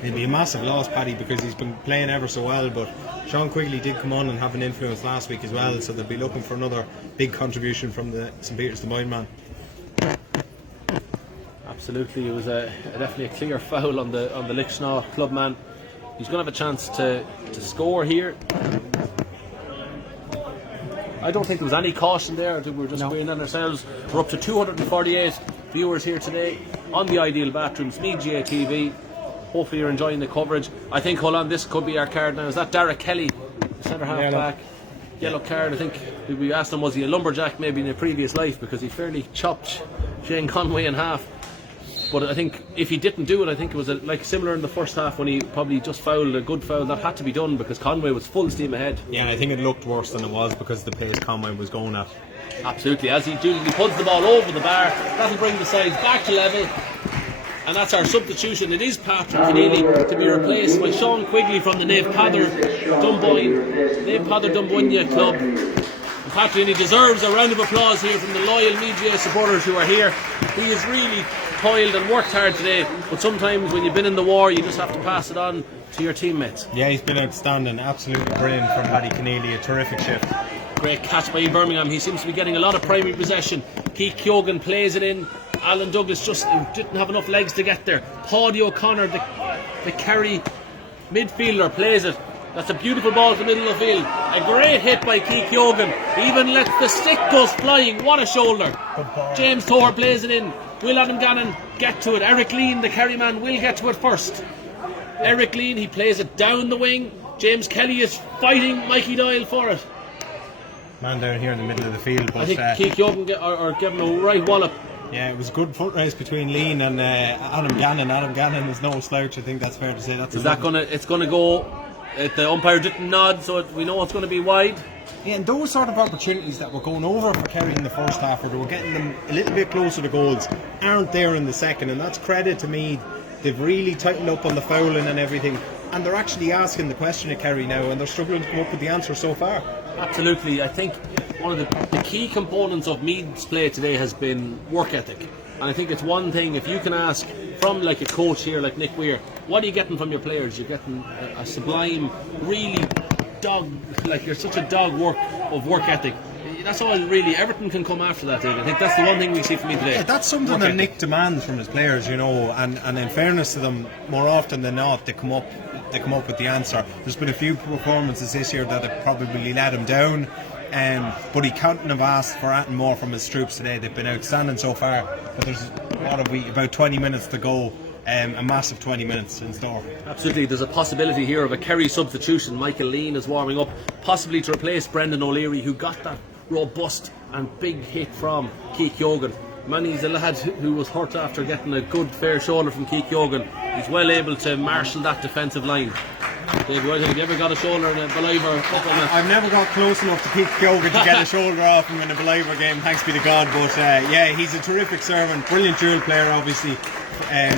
It'll be a massive loss, Paddy, because he's been playing ever so well, but Sean Quigley did come on and have an influence last week as well, so they'll be looking for another big contribution from the St Peter's Moyne man. Absolutely, it was definitely a clear foul on the Lickshaw club man. He's going to have a chance to score here. I don't think there was any caution there. I think we were just weighing on ourselves. We're up to 248 viewers here today on the Ideal Bathrooms, Meath GAA TV. Hopefully you're enjoying the coverage. I think, hold on, this could be our card now. Is that Derek Kelly, the centre half back? Yellow card. I think we asked him, was he a lumberjack maybe in a previous life, because he fairly chopped Shane Conway in half. But I think if he didn't do it, I think it was like similar in the first half when he probably just fouled a good foul. That had to be done because Conway was full steam ahead. Yeah, I think it looked worse than it was because of the pace Conway was going at. Absolutely, as he puts the ball over the bar, that'll bring the sides back to level. And that's our substitution. It is Patrick Keneally to be replaced by Sean Quigley from the Naomh Padder Dunboyne club. And Patrick Keneally deserves a round of applause here from the loyal Meath GAA supporters who are here. He has really toiled and worked hard today, but sometimes when you've been in the war you just have to pass it on to your teammates. Yeah, he's been outstanding, absolutely brilliant from Paddy Keneally, a terrific shift. Great catch by Birmingham. He seems to be getting a lot of primary possession. Keith Keoghan plays it in. Alan Douglas just didn't have enough legs to get there. Paddy O'Connor, the Kerry midfielder, plays it. That's a beautiful ball to the middle of the field. A great hit by Keith Keoghan. Even lets the stick goes flying. What a shoulder. James Thor plays it in. Will Adam Gannon get to it? Eric Lean, the Kerry man, will get to it first. Eric Lean, he plays it down the wing. James Kelly is fighting Mikey Doyle for it. Man down here in the middle of the field. But I think Keith Keoghan gave him a right wallop. Yeah, it was a good foot race between Lean and Adam Gannon. Adam Gannon is no slouch, I think that's fair to say. It's going to go. The umpire didn't nod, so we know it's going to be wide. Yeah, and those sort of opportunities that were going over for Kerry in the first half, where they were getting them a little bit closer to goals, aren't there in the second, and that's credit to me. They've really tightened up on the fouling and everything, and they're actually asking the question at Kerry now, and they're struggling to come up with the answer so far. Absolutely. I think one of the key components of Meath's play today has been work ethic. And I think it's one thing, if you can ask from like a coach here like Nick Weir, what are you getting from your players? You're getting a sublime, really you're such a dog work ethic. That's all really. Everything can come after that, David. I think that's the one thing we see from me today. Yeah, that's something that Nick demands from his players, you know, and in fairness to them, more often than not they come up with the answer. There's been a few performances this year that have probably let him down, but he couldn't have asked for anything more from his troops today. They've been outstanding so far, but there's about 20 minutes to go. A massive 20 minutes in store. Absolutely, there's a possibility here of a Kerry substitution. Michael Lean is warming up, possibly to replace Brendan O'Leary, who got that robust and big hit from Keith Keoghan. He's a lad who was hurt after getting a good fair shoulder from Keith Keoghan. He's well able to marshal that defensive line. David, have you ever got a shoulder in a Beliver football match? I've never got close enough to Keith Keoghan to get a shoulder off him in a Beliver game, thanks be to God, but yeah, he's a terrific servant, brilliant dual player obviously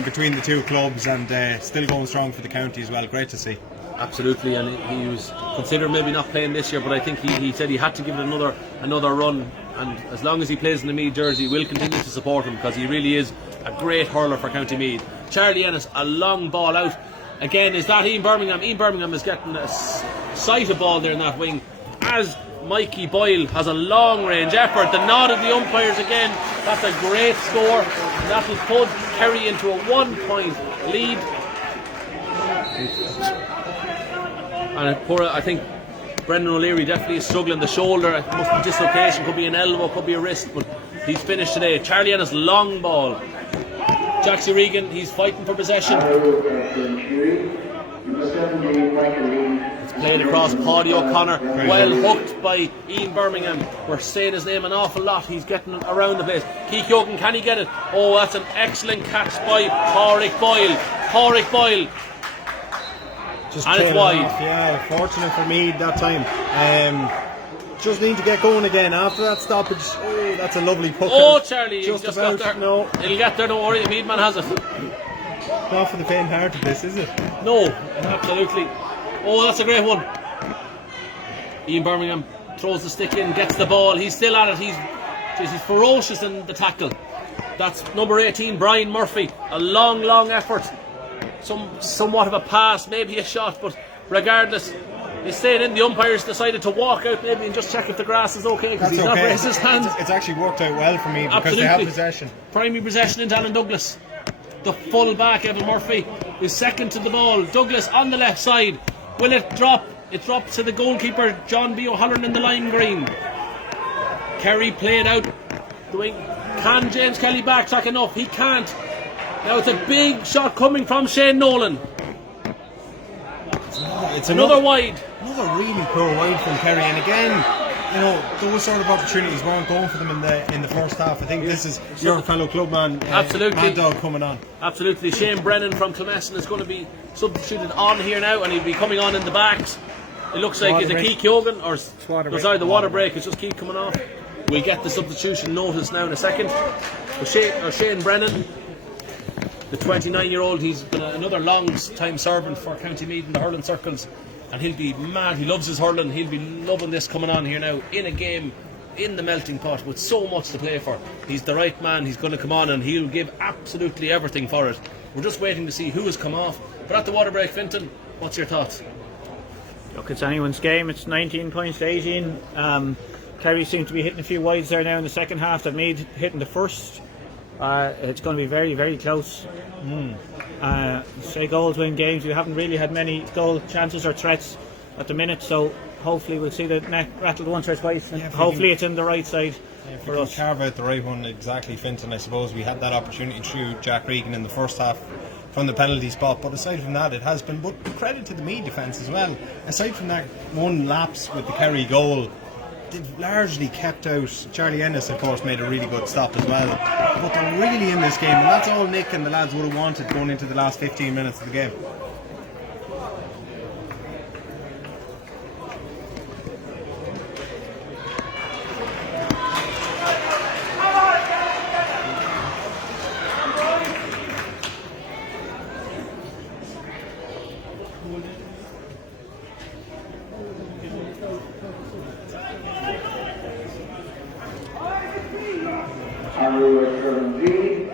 between the two clubs, and still going strong for the county as well. Great to see. Absolutely, and he was considered maybe not playing this year, but I think he said he had to give it another run, and as long as he plays in the Meath jersey, we'll continue to support him because he really is a great hurler for County Meath. Charlie Ennis, a long ball out. Again, is that Ian Birmingham? Ian Birmingham is getting a sight of ball there in that wing, as Mikey Boyle has a long range effort. The nod of the umpires again. That's a great score, and that will put Kerry into a 1-point lead. And I think Brendan O'Leary definitely is struggling. The shoulder, it must be dislocation, could be an elbow, could be a wrist, but he's finished today. Charlie Ennis, long ball. Jaxie Regan, he's fighting for possession. It's Played across Paddy O'Connor, well hooked by Ian Birmingham. We're saying his name an awful lot. He's getting around the place. Keith Yogan, can he get it? Oh, that's an excellent catch by Pádraig Boyle. Pádraig Boyle. Just And it's tail wide. off. Yeah, fortunate for Meath that time. Just need to get going again after that stoppage. Oh, that's a lovely puck. Oh, Charlie, just just about. got there. No, It'll get there, don't worry. The Meath man has it. not for the faint-hearted, this is it? No, absolutely. Oh, that's a great one. Ian Birmingham throws the stick in, gets the ball. He's still at it. He's ferocious in the tackle. That's number 18, Brian Murphy. A long effort. Somewhat of a pass, maybe a shot, but regardless, he's staying in. The umpires decided to walk out maybe and just check if the grass is okay because he's not raised his hand. It's actually worked out well for me because Absolutely. they have possession. Primary possession into Alan Douglas. The full back, Evan Murphy, is second to the ball. Douglas on the left side. Will it drop? It drops to the goalkeeper, John B. O'Halloran in the lime green. Kerry played out. Can James Kelly backtrack enough? He can't. Now it's a big shot coming from Shane Nolan. It's Another wide. Another really poor wide from Kerry, and again, you know, those sort of opportunities weren't going for them in the first half. I think this is your fellow clubman, Absolutely. Mad Dog, coming on. Absolutely. Shane Brennan from Clonmesson is going to be substituted on here now, and he'll be coming on in the backs. It looks like it's a Keith Yogan or the water break. It's just Keith coming off. We'll get the substitution notice now in a second. Shane Brennan, the 29-year-old, he's been another long-time servant for County Meath in the hurling circles, and he'll be mad. He loves his hurling. He'll be loving this coming on here now in a game in the melting pot with so much to play for. He's the right man. He's going to come on and he'll give absolutely everything for it. We're just waiting to see who has come off. But at the water break, Fintan, what's your thoughts? Look, it's anyone's game. It's 19 points to 18. Kerry seem to be hitting a few wides there now in the second half. That Meath hitting the first. It's going to be very, very close. Say goals win games. We haven't really had many goal chances or threats at the minute, so hopefully we'll see the net rattled once or twice, and hopefully it's in the right side for us. Carve out the right one, exactly, Fintan. I suppose we had that opportunity through Jack Regan in the first half from the penalty spot, but aside from that it has been, but credit to the Meath defence as well. Aside from that one lapse with the Kerry goal, they've largely kept out. Charlie Ennis, of course, made a really good stop as well, but they're really in this game, and that's all Nick and the lads would have wanted going into the last 15 minutes of the game.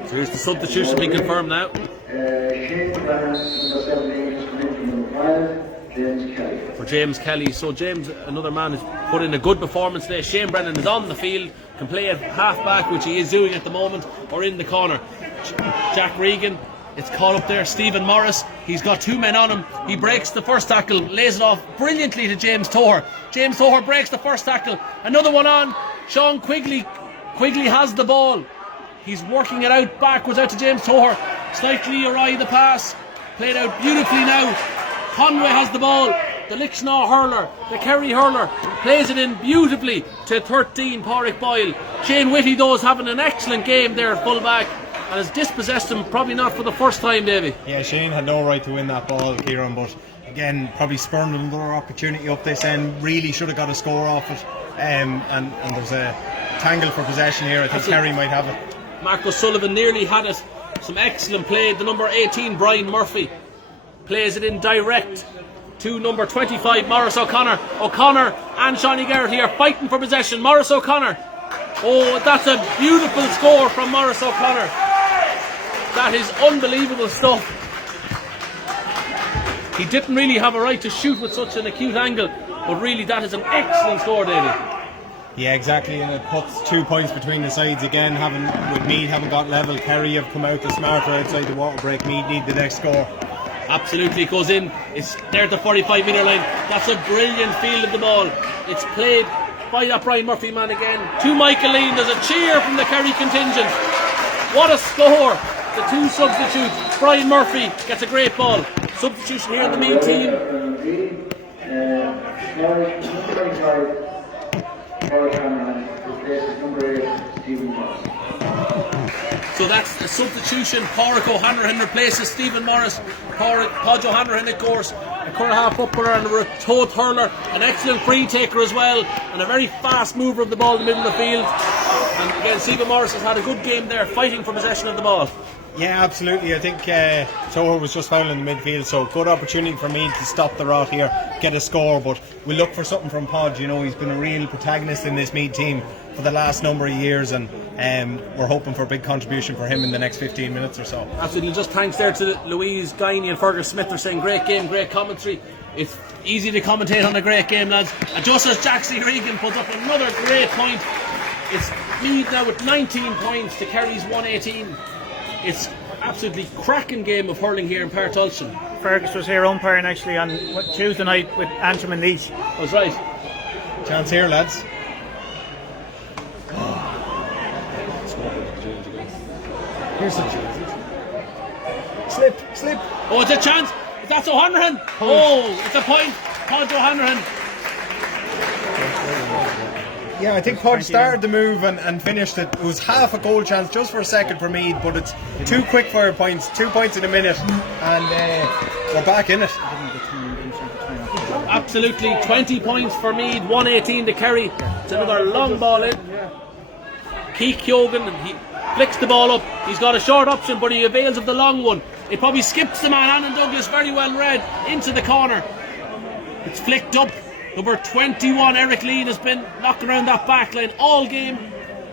So here's the substitution being confirmed now. Shane Brennan, number 17, has come in from number 5, James Kelly. For James Kelly. So James, another man, has put in a good performance today. Shane Brennan is on the field, can play at half back, which he is doing at the moment, or in the corner. Jack Regan, it's caught up there. Stephen Morris, he's got two men on him. He breaks the first tackle, lays it off brilliantly to James Toher. James Toher breaks the first tackle. Another one on. Sean Quigley. Quigley has the ball. He's working it out backwards out to James Toher. Slightly awry the pass. Played out beautifully now. Conway has the ball. The Lixnaw hurler, the Kerry hurler, plays it in beautifully to 13, Pádraig Boyle. Shane Whitty, though, is having an excellent game there at full back and has dispossessed him, probably not for the first time, Davy. Yeah, Shane had no right to win that ball, Kieran, but again, probably spurned another opportunity up this end. Really should have got a score off it. And there's a tangle for possession here. I think Kerry might have it. Marcus Sullivan nearly had it. Some excellent play. The number 18, Brian Murphy, plays it in direct to number 25, Morris O'Connor. O'Connor and Shawnee Garrett here fighting for possession. Morris O'Connor. Oh, that's a beautiful score from Morris O'Connor. That is unbelievable stuff. He didn't really have a right to shoot with such an acute angle, but really that is an excellent score, David. Yeah, exactly, and it puts 2 points between the sides again. With Meath haven't got level, Kerry have come out the smarter outside the water break. Meath need the next score. Absolutely, it goes in. It's there at the 45 metre line. That's a brilliant field of the ball. It's played by that Brian Murphy man again to Michael Lean. There's a cheer from the Kerry contingent. What a score! The two substitutes. Brian Murphy gets a great ball. Substitution here in the Meath team. Number 25, Paul Cameron, replaces number 8, Stephen Morris. So that's a substitution. Pádraig O'Hanrahan replaces Stephen Morris. Pádraig O'Hanrahan, of course, a corner half upper and a toad hurler, an excellent free taker as well, and a very fast mover of the ball in the middle of the field. And again, Stephen Morris has had a good game there, fighting for possession of the ball. Yeah, absolutely. I think Toho was just fouling in the midfield, so good opportunity for me to stop the rot here, get a score. But we'll look for something from Podge. You know, he's been a real protagonist in this Meath team for the last number of years, and we're hoping for a big contribution for him in the next 15 minutes or so. Absolutely. Just thanks there to Louise Guiney and Fergus Smith for saying great game, great commentary. It's easy to commentate on a great game, lads. And just as Jaxie Regan puts up another great point, it's Meath now with 19 points to Kerry's 118. It's absolutely cracking game of hurling here in Partulchan. Fergus was here umpiring actually on Tuesday night with Antrim and Laois. That's right. Chance here, lads. Here's some chance. Slip. Oh, it's a chance. That's O'Hanrahan. Oh, it's a point. Pádraig O'Hanrahan. Yeah, I think Podge started the move and finished it. It was half a goal chance just for a second for Meath, but it's 2 quick fire points, 2 points in a minute, and we're back in it. Absolutely, 20 points for Meath, 118 to Kerry. It's another long ball in. Keith Kyogan, he flicks the ball up. He's got a short option, but he avails of the long one. It probably skips the man, Alan Douglas, very well read, into the corner. It's flicked up. Number 21, Eric Lean, has been knocked around that back line all game.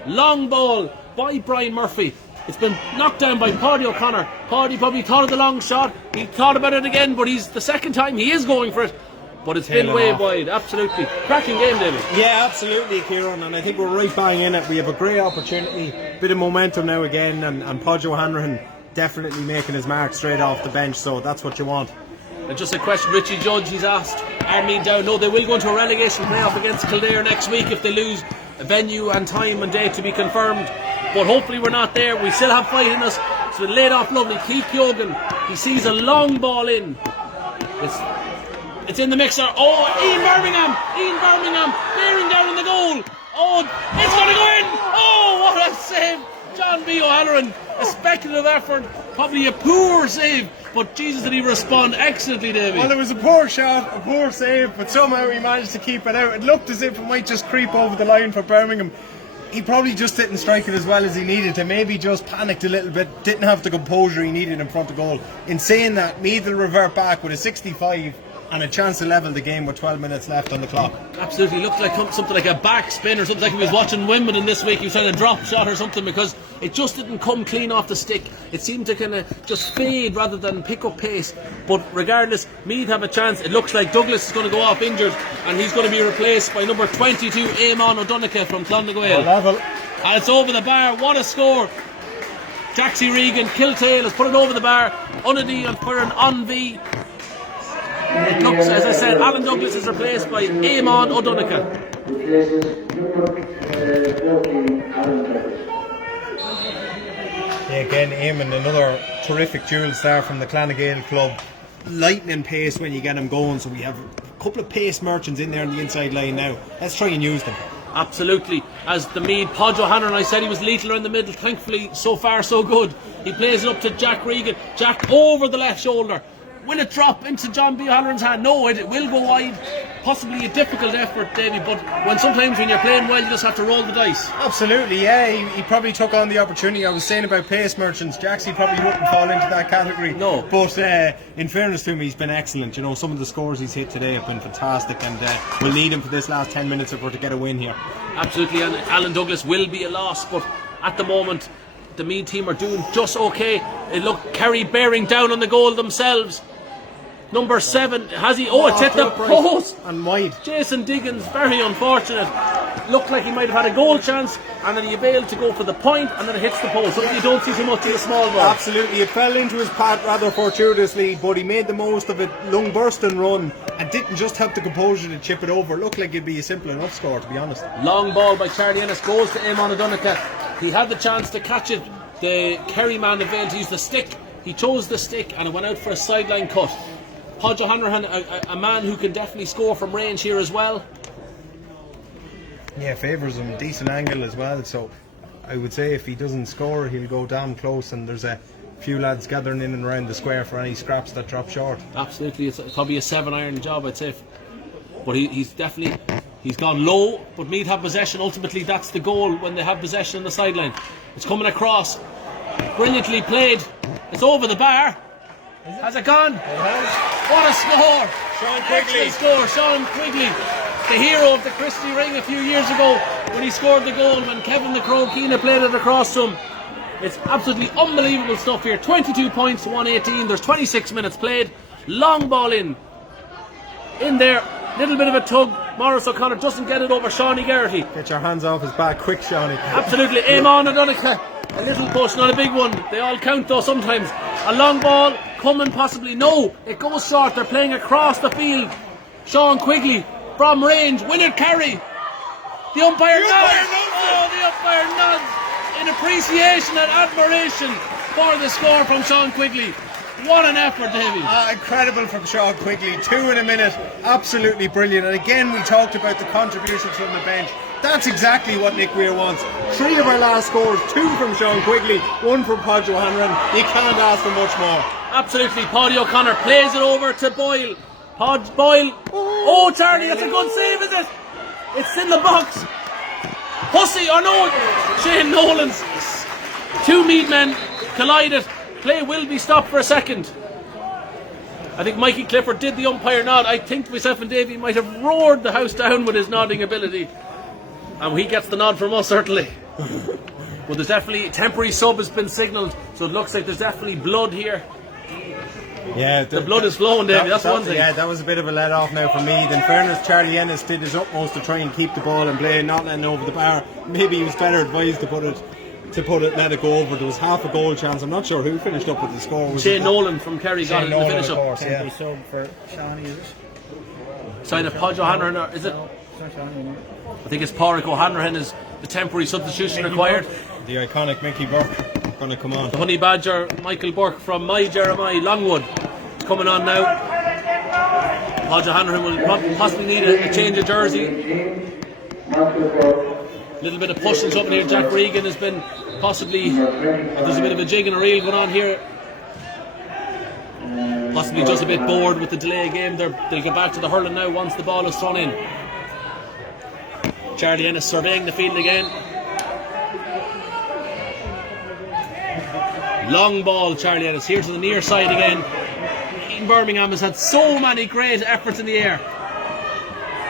Long ball by Brian Murphy. It's been knocked down by Pádraig O'Connor. Pádraig probably thought of the long shot. He thought about it again, but he's the second time he is going for it. But it's been way wide. Absolutely. Cracking game, David. Yeah, absolutely, Kieran. And I think we're right bang in it. We have a great opportunity. Bit of momentum now again. And Pádraig O'Hanrahan definitely making his mark straight off the bench. So that's what you want. And just a question, Richie Judge, he's asked, are Meath down? No, they will go into a relegation playoff against Kildare next week if they lose a venue and time and date to be confirmed. But hopefully we're not there. We still have fight in us. It's been laid off lovely. Keith Kyogan, he sees a long ball in. It's in the mixer. Oh, Ian Birmingham bearing down on the goal. Oh, it's going to go in. Oh, what a save. John B. O'Halloran, a speculative effort, probably a poor save, but Jesus, did he respond excellently, Davey. Well, it was a poor shot, a poor save, but somehow he managed to keep it out. It looked as if it might just creep over the line for Birmingham. He probably just didn't strike it as well as he needed to. Maybe just panicked a little bit, didn't have the composure he needed in front of goal. In saying that, Meath will revert back with a 65 and a chance to level the game with 12 minutes left on the clock. Absolutely, looked like something like a backspin or something, like he was watching Wimbledon this week. He was trying to drop shot or something, because it just didn't come clean off the stick. It seemed to kind of just fade rather than pick up pace. But regardless, Meath have a chance. It looks like Douglas is going to go off injured, and he's going to be replaced by number 22, Eamon O'Donoghue from Clondegail. Level. And it's over the bar. What a score! Jaxie Regan, Kiltale has put it over the bar. Unadi and Curran on V. It looks, as I said, Alan Douglas is replaced by Eamon O'Donoghue. Replaces number 14, Alan Douglas. Yeah, again, Eamon, another terrific dual star from the Clondegail club. Lightning pace when you get him going, so we have a couple of pace merchants in there on the inside line now. Let's try and use them. Absolutely. As the Meath, Pádraig O'Hanrahan, I said he was lethal in the middle. Thankfully, so far so good. He plays it up to Jack Regan. Jack over the left shoulder. Will it drop into John B. O'Halloran's hand? No, it will go wide. Possibly a difficult effort, Davey, but sometimes when you're playing well, you just have to roll the dice. Absolutely, yeah. He probably took on the opportunity. I was saying about pace merchants. Jaxie probably wouldn't fall into that category. No. But in fairness to him, he's been excellent. You know, some of the scores he's hit today have been fantastic, and we'll need him for this last 10 minutes if we're to get a win here. Absolutely, and Alan Douglas will be a loss, but at the moment, the Meath team are doing just okay. It looked Kerry bearing down on the goal themselves. Number 7, has he? Oh, it's hit the post! And wide. Jason Diggins, very unfortunate. Looked like he might have had a goal chance, and then he failed to go for the point, and then it hits the post. Something you don't see so much in a small ball. Absolutely, it fell into his path rather fortuitously, but he made the most of it. Lung bursting run, and didn't just have the composure to chip it over. Looked like it'd be a simple enough score, to be honest. Long ball by Charlie Ennis goes to Eamon O'Donoghue. He had the chance to catch it. The Kerry man failed to use the stick. He chose the stick, and it went out for a sideline cut. Podge O'Hanrahan, a man who can definitely score from range here as well. Yeah, favours him, decent angle as well, so I would say if he doesn't score he'll go damn close, and there's a few lads gathering in and around the square for any scraps that drop short. Absolutely, it's probably a 7-iron job, I'd say. But he's gone low, but Meath have possession. Ultimately, that's the goal when they have possession on the sideline. It's coming across, brilliantly played. It's over the bar. Has it gone? It has. What a score! Sean Quigley. Excellent score, Sean Quigley, the hero of the Christie Ring a few years ago when he scored the goal when Kevin the Crow Keena played it across to him. It's absolutely unbelievable stuff here. 22 points to 118. There's 26 minutes played. Long ball in there. Little bit of a tug. Maurice O'Connor doesn't get it over Shawnee Geraghty. Get your hands off his back quick, Shawnee. Absolutely. Aim on McDonagh. A little push, not a big one. They all count though sometimes. A long ball coming possibly. No, it goes short. They're playing across the field. Sean Quigley from range. Winner Kerry. The umpire nods. Oh, the umpire nods in appreciation and admiration for the score from Sean Quigley. What an effort, Davey. Incredible from Sean Quigley. 2 in a minute. Absolutely brilliant. And again, we talked about the contributions from the bench. That's exactly what Nick Weir wants. 3 of our last scores, 2 from Sean Quigley, 1 from Podge O'Hanrahan. You can't ask for much more. Absolutely. Paddy O'Connor plays it over to Boyle. Boyle. Oh, Charlie, that's a good save, is it? It's in the box. Hussey, or no, Shane Nolan's. 2 Meath men collided. Play will be stopped for a second. I think Mikey Clifford did the umpire nod. I think myself and Davey might have roared the house down with his nodding ability. And he gets the nod from us, certainly. But there's definitely temporary sub has been signalled, so it looks like there's definitely blood here. Yeah, the blood is flowing, Davey. That's one thing. Yeah, that was a bit of a let off now for Meath. In fairness, Charlie Ennis did his utmost to try and keep the ball in play, not letting over the bar. Maybe he was better advised to let it go over. There was half a goal chance. I'm not sure who finished up with the score. Shane Nolan from Kerry got it in the finish up. Course, yeah. Sub for Shawnee, is it? Side of Podge O'Hanrahan, is it? No, it's not Shawnee, no. I think it's Pádraig O'Hanrahan is the temporary substitution required. The iconic Mickey Burke going to come on. The Honey Badger, Michael Burke from My Jeremiah, Longwood, is coming on now. Podge O'Hanrahan will possibly need a change of jersey. Little bit of pushing something here. Jack Regan has been possibly, there's a bit of a jig and a reel going on here. Possibly just a bit bored with the delay game. They'll get back to the hurling now once the ball is thrown in. Charlie Ennis surveying the field again. Long ball, Charlie Ennis here to the near side again. Birmingham has had so many great efforts in the air.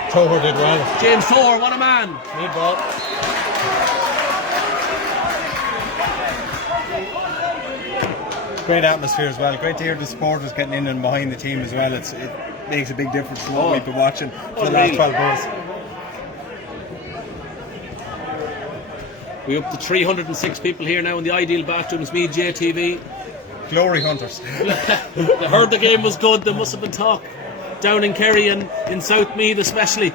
Toher did well. James Toher, what a man. Good ball. Great atmosphere as well. Great to hear the supporters getting in and behind the team as well. It makes a big difference to what we've been watching for the last 12 months. We're up to 306 people here now in the Ideal Bathrooms, Meath JTV. Glory hunters. They heard the game was good. There must have been talk down in Kerry and in South Meath especially.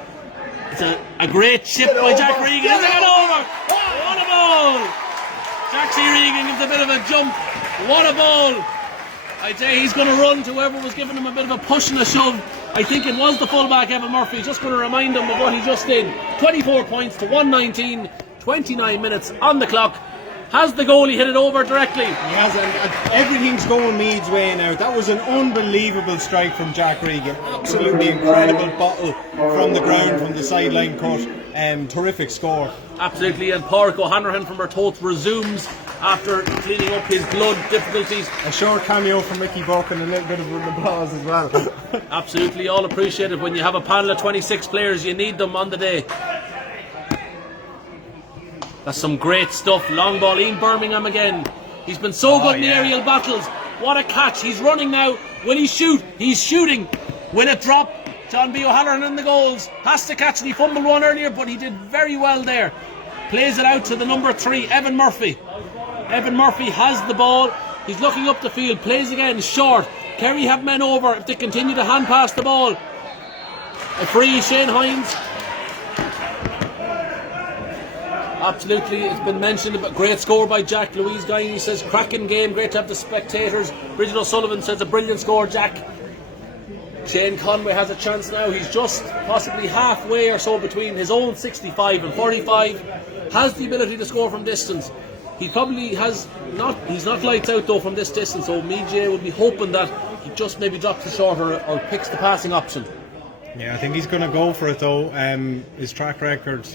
It's a great chip by Jack Regan. It's got over. What a ball! Jack C. Regan gives a bit of a jump. What a ball! I'd say he's going to run to whoever was giving him a bit of a push and a shove. I think it was the fullback Evan Murphy. Just going to remind him of what he just did. 24 points to 119. 29 minutes on the clock. Has the goalie hit it over directly? He has, and everything's going Meath's way now. That was an unbelievable strike from Jack Regan. Absolutely incredible bottle from the ground, from the sideline cut. Terrific score. Absolutely, and Pádraig O'Hanrahan from Bertoth resumes after cleaning up his blood difficulties. A short cameo from Mickey Burke and a little bit of an applause as well. Absolutely, all appreciated. When you have a panel of 26 players, you need them on the day. That's some great stuff. Long ball, Ian Birmingham again. He's been so good in the aerial battles. What a catch. He's running now. Will he shoot? He's shooting. Will it drop? John B. O'Halloran in the goals. Has to catch, and he fumbled one earlier, but he did very well there. Plays it out to the number 3, Evan Murphy. Evan Murphy has the ball. He's looking up the field. Plays again, short. Kerry have men over if they continue to hand pass the ball. A free, Shane Hines. Absolutely, it's been mentioned about great score by Jack. Louise Guy says cracking game, great to have the spectators. Bridget O'Sullivan says a brilliant score, Jack. Shane Conway has a chance now. He's just possibly halfway or so between his own 65 and 45. Has the ability to score from distance. He probably has not. He's not lights out though from this distance. So Meath would be hoping that he just maybe drops the short or picks the passing option. Yeah, I think he's going to go for it though. His track record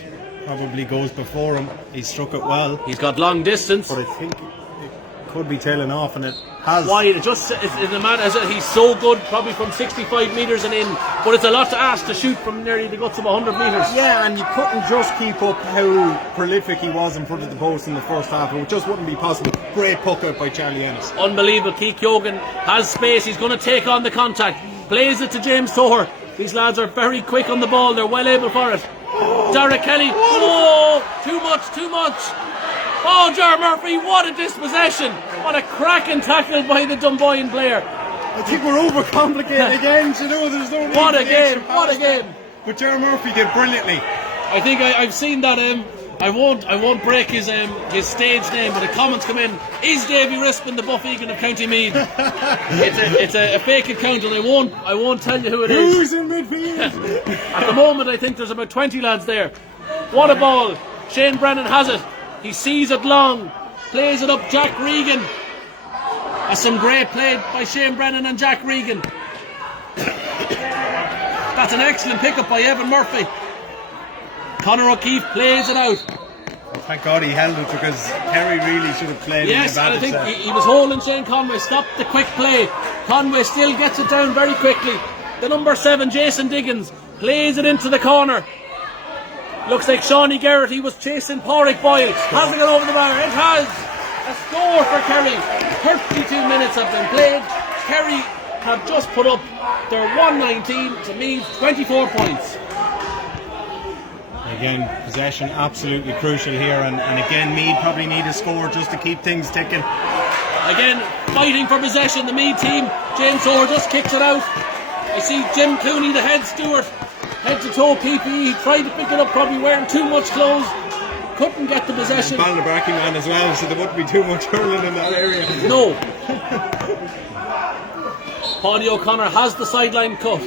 probably goes before him. He's struck it well. He's got long distance, but I think it could be tailing off, and it has. Wide. It's a man. He's so good, probably from 65 metres and in. But it's a lot to ask to shoot from nearly the guts of 100 metres. Yeah, and you couldn't just keep up how prolific he was in front of the post in the first half. It just wouldn't be possible. Great puck out by Charlie Ennis. Unbelievable. Keith Yogan has space. He's going to take on the contact. Plays it to James Toher. These lads are very quick on the ball. They're well able for it. Derek Kelly. Oh, too much. Oh, Jar Murphy, what a dispossession. What a cracking tackle by the Dunboyne player. I think we're overcomplicating again. You know, there's no need. What a game. But Jar Murphy did brilliantly. I think I've seen that. I won't break his stage name, but the comments come in. Is Davy Rispin the Buff Egan of County Meath? it's a fake account, and I won't tell you who it is. Who's in midfield? At the moment, I think there's about 20 lads there. What a ball! Shane Brennan has it. He sees it long, plays it up. Jack Regan. That's some great play by Shane Brennan and Jack Regan. That's an excellent pickup by Evan Murphy. Conor O'Keefe plays it out. Thank God he held it, because Kerry really should have played. Yes, and I think he was holding Shane Conway. Stopped the quick play. Conway still gets it down very quickly. The number 7, Jason Diggins, plays it into the corner. Looks like Shawnee Garrett, was chasing Pádraig Boyle. Hasn't gone over the bar. It has. A score for Kerry. 32 minutes have been played. Kerry have just put up their 119 to Meath 24 points. Again, possession absolutely crucial here, and again Meath probably need a score just to keep things ticking. Again, fighting for possession, the Meath team. James Orr just kicks it out. I see Jim Clooney, the head steward, head to toe PPE, tried to pick it up, probably wearing too much clothes, couldn't get the possession. Ballinabrakey man as well, so there wouldn't be too much hurling in that area. No. Paddy O'Connor has the sideline cut.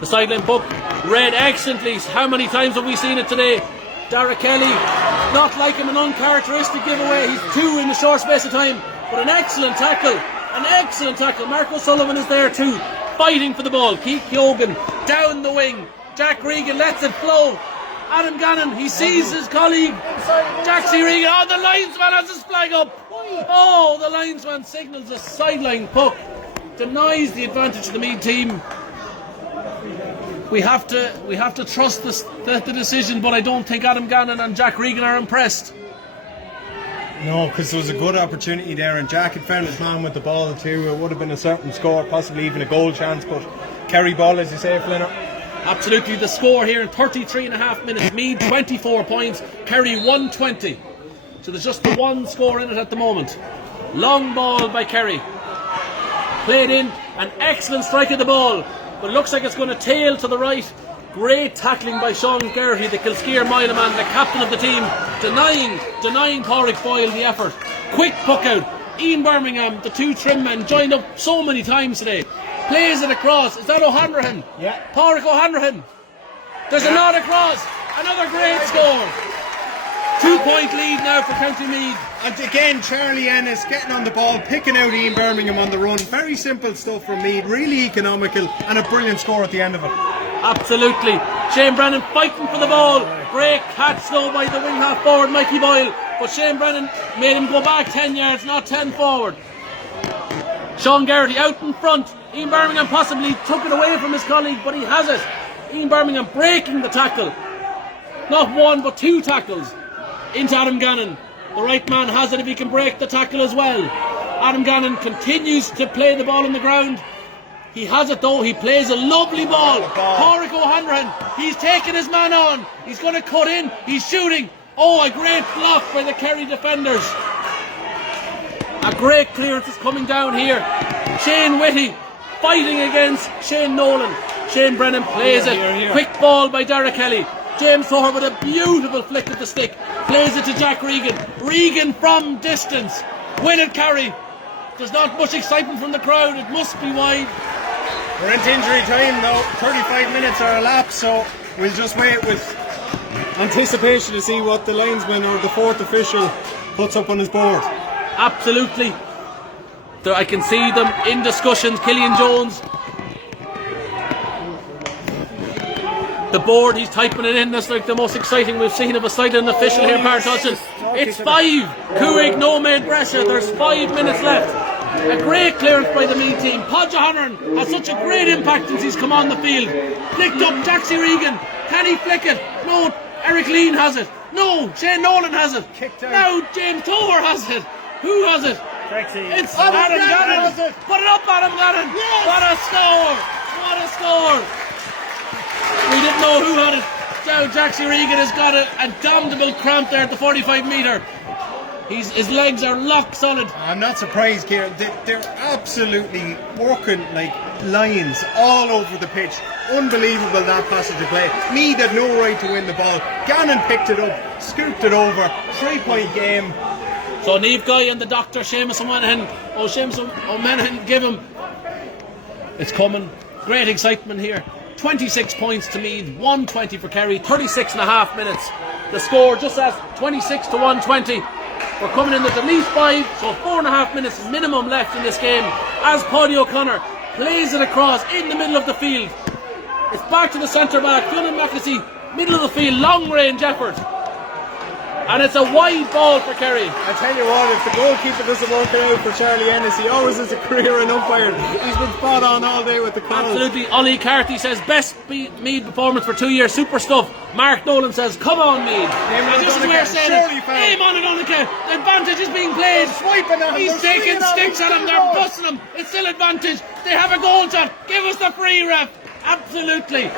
The sideline puck read excellently. How many times have we seen it today? Dara Kelly, not like him, an uncharacteristic giveaway. He's 2 in a short space of time, but an excellent tackle. Mark O'Sullivan is there too, fighting for the ball. Keith Yogan down the wing. Jack Regan lets it flow. Adam Gannon, he sees his colleague Jack C. Regan. Oh, the linesman has his flag up. Oh, the linesman signals a sideline puck, denies the advantage to the Meath team. We have to trust the decision, but I don't think Adam Gannon and Jack Regan are impressed. No, because there was a good opportunity there, and Jack had found his man with the ball too. It would have been a certain score, possibly even a goal chance, but Kerry ball, as you say, Flinner. Absolutely, the score here in 33 and a half minutes. Meath 24 points, Kerry 120. So there's just the one score in it at the moment. Long ball by Kerry. Played in, an excellent strike of the ball, but it looks like it's going to tail to the right. Great tackling by Sean Geraghty, the Kilskeer Mile man, the captain of the team, denying Pádraig Boyle the effort. Quick puck out. Ian Birmingham, the 2 trim men, joined up so many times today. Plays it across. Is that O'Hanrahan? Yeah. Pádraig O'Hanrahan. There's a nod across. Another great score. 2-point lead now for County Meath. And again, Charlie Ennis getting on the ball, picking out Ian Birmingham on the run. Very simple stuff from Meath, really economical, and a brilliant score at the end of it. Absolutely. Shane Brennan fighting for the ball. Great catch though by the wing half forward Mikey Boyle, but Shane Brennan made him go back 10 yards, not 10 forward. Sean Geraghty out in front. Ian Birmingham possibly took it away from his colleague, but he has it. Ian Birmingham breaking the tackle. Not 1 but 2 tackles into Adam Gannon. The right man has it if he can break the tackle as well. Adam Gannon continues to play the ball on the ground. He has it though, he plays a lovely ball. Pádraig O'Hanrahan, he's taking his man on. He's going to cut in, he's shooting. Oh, a great block by the Kerry defenders. A great clearance is coming down here. Shane Whitty fighting against Shane Nolan. Shane Brennan plays it. Quick ball by Dara Kelly. James Thorpe with a beautiful flick of the stick. Plays it to Jack Regan. Regan from distance. Win it, Kerry. There's not much excitement from the crowd. It must be wide. We're into injury time now. 35 minutes are elapsed, so we'll just wait with anticipation to see what the linesman or the fourth official puts up on his board. Absolutely. I can see them in discussions. Killian Jones, the board, he's typing it in. That's like the most exciting we've seen of a silent official here, Part Hudson. It's 5. Kuig, no made pressure. There's 5 minutes left. A great clearance by the Meath team. Podge O'Hanlon has such a great impact since he's come on the field. Flicked up, Jaxie Regan. Can he flick it? No, Eric Lean has it. No, Shane Nolan has it. Now James Tower has it. Who has it? It's Adam Gannon. Put it up, Adam Gannon. Yes. What a score! What a score! We didn't know who had it. Now Jaxie Regan has got a damnable cramp there at the 45 metre. His legs are lock solid. I'm not surprised, Kieran. They're absolutely working like lions all over the pitch. Unbelievable, that passage of play. Meath had no right to win the ball. Gannon picked it up, scooped it over. 3-point game. So Niamh Guy and the doctor, Seamus O'Manahan. Seamus O'Manahan, give him. It's coming. Great excitement here. 26 points to Meath, 120 for Kerry, 36 and a half minutes. The score just at 26 to 120. We're coming in at least 5, so 4.5 minutes minimum left in this game as Paddy O'Connor plays it across in the middle of the field. It's back to the centre back, Fionn McAtee, middle of the field, long range effort. And it's a wide ball for Kerry. I tell you what, if the goalkeeper doesn't work it out for Charlie Ennis, he always has a career in umpiring. He's been spot on all day with the calls. Absolutely. Ollie Carthy says best Meath performance for 2 years, super stuff. Mark Nolan says come on Meath. And this is where saying aim on it, Donica. The advantage is being played. Swiping at him. He's taking sticks at him, they're busting him. It's still advantage. They have a goal shot. Give us the free, ref. Absolutely.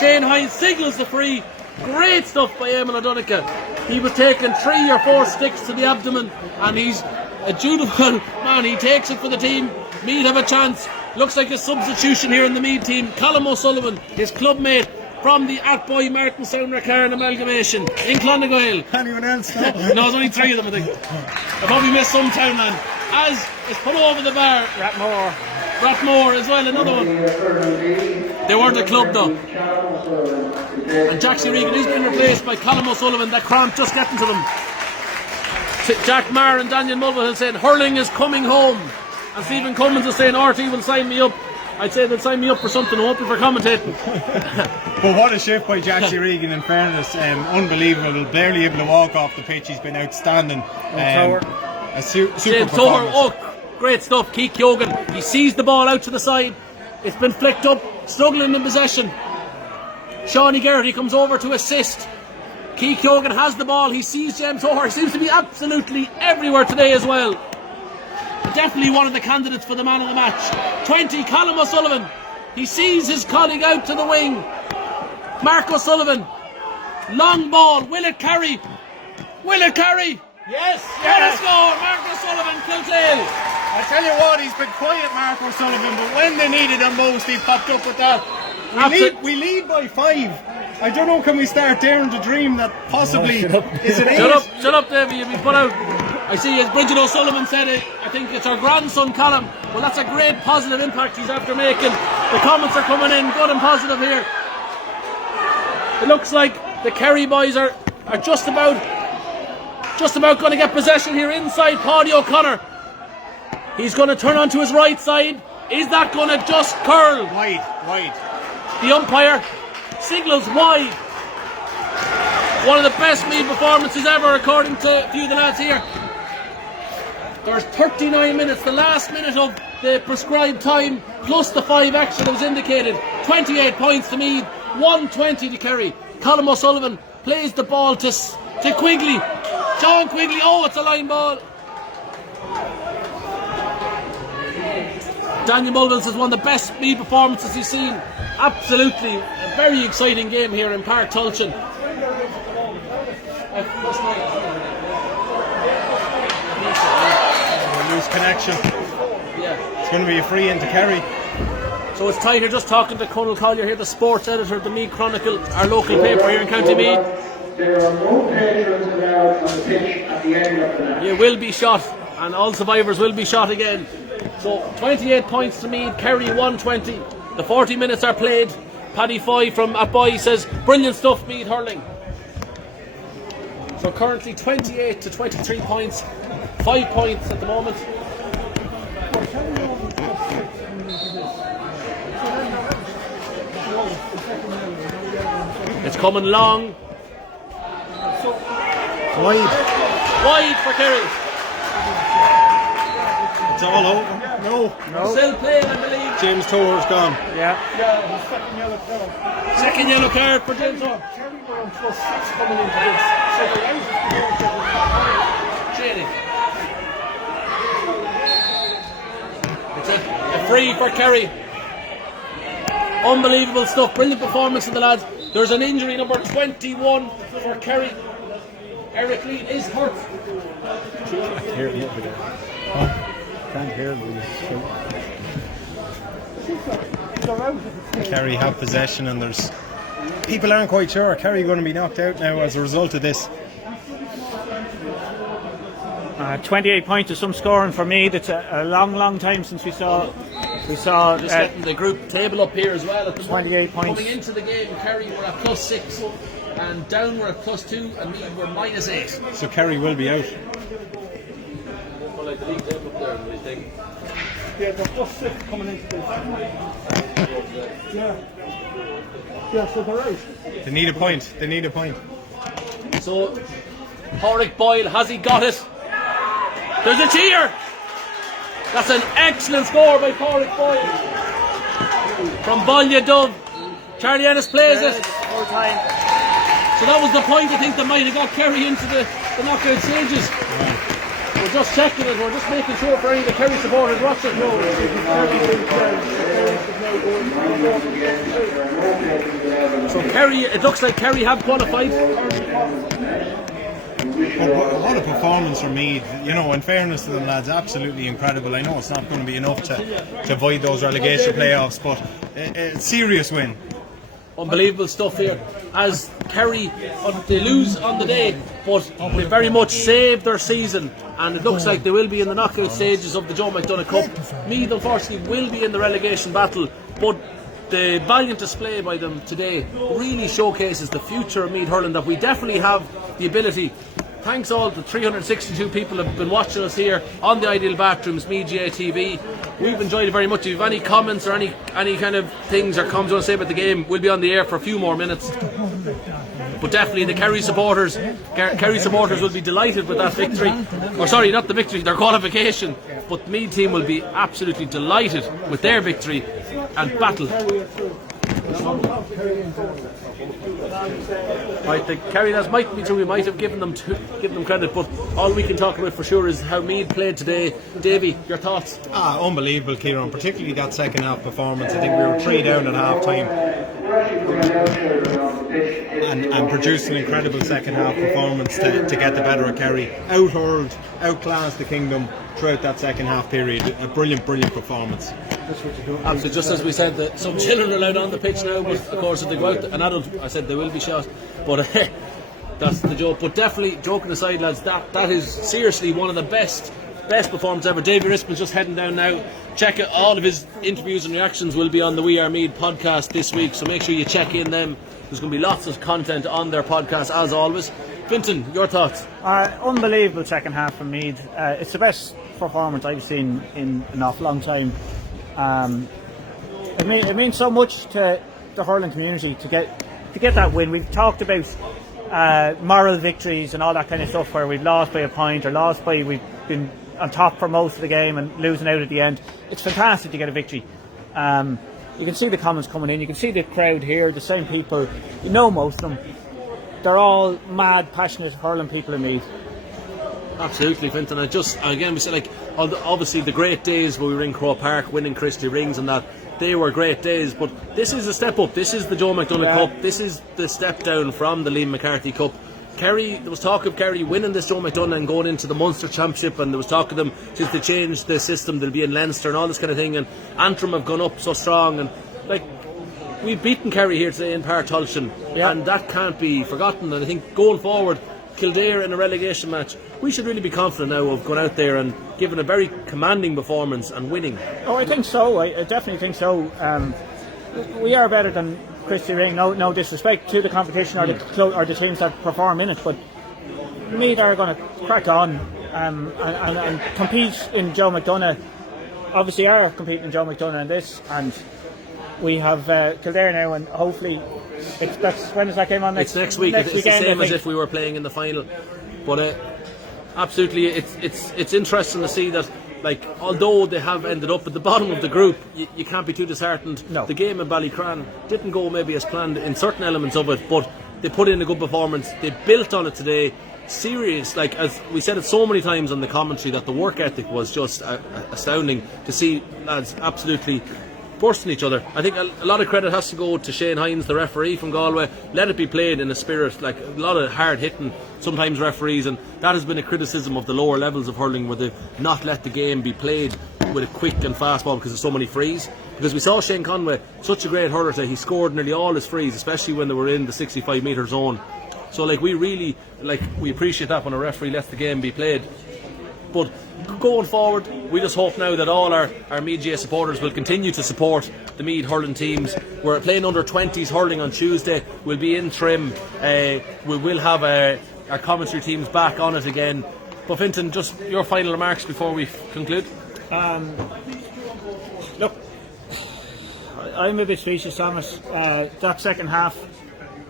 Shane Hines signals the free. Great stuff by Eamon O'Donoghue. He was taking 3 or 4 sticks to the abdomen, and he's a dutiful man. He takes it for the team. Meath have a chance. Looks like a substitution here in the Meath team. Callum O'Sullivan, his club mate from the Atboy Martin Sound Carn amalgamation in Clonaghoyle. Anyone else? No, there's only 3 of them, I think. I probably missed some Townland. As is put over the bar. Rathmore as well, another one. They weren't a club though. And Jaxie Regan is being replaced by Callum O'Sullivan. That cramp just getting to them. Jack Marr and Daniel Mulvihill saying Hurling is coming home. And Stephen Cummins is saying RT will sign me up. I'd say they'll sign me up for something, hoping for commentating. But what a shift by Jaxie Regan, in fairness. Unbelievable. Barely able to walk off the pitch. He's been outstanding. A super performance. Great stuff. Keith Yogan, he sees the ball out to the side. It's been flicked up, struggling in possession. Shawnee Geraghty comes over to assist. Keith Yogan has the ball. He sees James O'Hare. He seems to be absolutely everywhere today as well. Definitely one of the candidates for the man of the match. 20, Callum O'Sullivan. He sees his colleague out to the wing. Mark O'Sullivan. Long ball. Will it carry? Yes! What a score! Mark O'Sullivan, Kilcale. I tell you what, he's been quiet, Mark O'Sullivan, but when they needed him most, he popped up with that. We lead by 5. I don't know, can we start daring to dream that possibly is it 8? Shut up, Davey, you'll be put out. I see, as Bridget O'Sullivan said it, I think it's our grandson, Callum. Well, that's a great positive impact he's after making. The comments are coming in, good and positive here. It looks like the Kerry boys are just about going to get possession here inside Paddy O'Connor. He's going to turn onto his right side. Is that going to just curl? Wide. The umpire signals wide. One of the best Meath performances ever, according to a few of the lads here. There's 39 minutes, the last minute of the prescribed time, plus the 5 extra that was indicated. 28 points to Meath, 120 to Kerry. Callum O'Sullivan plays the ball to Quigley. John Quigley, it's a line ball. Daniel Mulvihill says one of the best Meath performances he's seen. Absolutely, a very exciting game here in Park Tulchin. Loose connection. Yeah. It's going to be a free into Kerry. So it's tight here, just talking to Conal Collier here, the sports editor of the Meath Chronicle, our local paper here in County Meath. There are no patrons allowed on the pitch at the end of the match. You will be shot, and all survivors will be shot again. So 28 points to Meath, Kerry 120. The 40 minutes are played. Paddy Foy from Aboy says, brilliant stuff, Meath Hurling. So currently 28 to 23 points, 5 points at the moment. It's coming long. Wide for Kerry. It's all over. No. Still playing, I believe. James Tower's gone. Yeah. Second yellow card for James Tower. Kerry were on +6 coming into this. So they're out of the game. Training. It's a free for Kerry. Unbelievable stuff. Brilliant performance from the lads. There's an injury, number 21 for Kerry. Eric Lee is hurt. Can't hear Kerry have possession, and there's people aren't quite sure. Kerry going to be knocked out now as a result of this. 28 points is some scoring for me. That's a long time since we saw Just getting the group table up here as well. At the 28 points. Coming into the game, Kerry were at +6, and down were at +2, and Meath were -8. So Kerry will be out. Well, like the league table up there, what do you think? Yeah, they're +6 coming into this. Yeah, so they're out. They need a point. They need a point. So, Pádraig Boyle, has he got it? There's a cheer! That's an excellent score by Pádraig Boyle. From Balya Dove. Charlie Ennis plays it. Full time. So that was the point, I think, that might have got Kerry into the knockout stages. We're just checking it, we're just making sure for any of the Kerry supporters watching. So Kerry, it looks like Kerry have qualified. What a performance from Meath. You know, in fairness to them, lads, absolutely incredible. I know it's not going to be enough to avoid those relegation playoffs, but a serious win. Unbelievable stuff here. As Kerry, they lose on the day, but they very much saved their season, and it looks like they will be in the knockout stages of the Joe McDonagh Cup. Meath, unfortunately, will be in the relegation battle, but the valiant display by them today really showcases the future of Meath Hurling, that we definitely have the ability. Thanks all the 362 people who have been watching us here on the Ideal Bathrooms Meath GAA TV. We've enjoyed it very much. If you have any comments or any kind of things or comments you want to say about the game, we'll be on the air for a few more minutes. But definitely the Kerry supporters will be delighted with that victory. Or sorry, not the victory, their qualification. But the Meath team will be absolutely delighted with their victory and battle. Right, the Kerry lads might be true. We might have given them credit, but all we can talk about for sure is how Meath played today. Davy, your thoughts? Unbelievable, Kieran. Particularly that second half performance. I think we were 3 down at half time, and produced an incredible second half performance to get the better of Kerry. Out-hurled, outclassed the Kingdom throughout that second half period. A brilliant performance. Absolutely, just as we said, that some children are allowed on the pitch now, but of course if they go out, an adult, I said they will be shot, but that's the joke. But definitely, joking aside, lads, that is seriously one of the best performances ever. Davy Rispin's just heading down now. Check it, all of his interviews and reactions will be on the We Are Meath podcast this week, so make sure you check in them. There's going to be lots of content on their podcast as always. Finton, your thoughts? Unbelievable second half from Meath. It's the best performance I've seen in an awful long time. It means so much to the hurling community to get that win. We've talked about moral victories and all that kind of stuff where we've lost by a point or we've been on top for most of the game and losing out at the end. It's fantastic to get a victory. You can see the comments coming in, you can see the crowd here, the same people, you know most of them. They're all mad, passionate hurling people in Meath. Absolutely, Finton. Again, we said, like, obviously the great days where we were in Crow Park winning Christy Rings and that, they were great days, but this is a step up. This is the Joe McDonagh Cup. This is the step down from the Liam McCarthy Cup. Kerry, there was talk of Kerry winning this Joe McDonagh and going into the Munster Championship, and there was talk of them, since they changed the system, they'll be in Leinster and all this kind of thing, and Antrim have gone up so strong, and like, we've beaten Kerry here today in Páirc Tailteann, and that can't be forgotten. And I think going forward, Kildare in a relegation match, we should really be confident now of going out there and giving a very commanding performance and winning. Oh, I think so. I definitely think so. we are better than Christy Ring. No disrespect to the competition or the teams that perform in it, but Meath are going to crack on and compete in Joe McDonagh. Obviously, are competing in Joe McDonagh in this, and we have Kildare now, and hopefully, when does that game on? It's next week. It's weekend, the same as if we were playing in the final, but absolutely, it's interesting to see that. Like, although they have ended up at the bottom of the group, you can't be too disheartened. No. The game in Ballycran didn't go maybe as planned in certain elements of it, but they put in a good performance. They built on it today. Serious, like as we said it so many times on the commentary, that the work ethic was just astounding to see lads absolutely bursting each other. I think a lot of credit has to go to Shane Hines, the referee from Galway. Let it be played in a spirit, like a lot of hard hitting sometimes referees, and that has been a criticism of the lower levels of hurling, where they've not let the game be played with a quick and fast ball because there's so many frees. Because we saw Shane Conway, such a great hurler today, he scored nearly all his frees, especially when they were in the 65 metre zone. So like we really we appreciate that when a referee lets the game be played. But going forward, we just hope now that all our Meath GAA supporters will continue to support the Meath hurling teams. We're playing under 20s hurling on Tuesday. We'll be in trim. We will have our commentary teams back on it again. But Fintan, just your final remarks before we conclude. Look, I'm a bit speechless, Thomas. That second half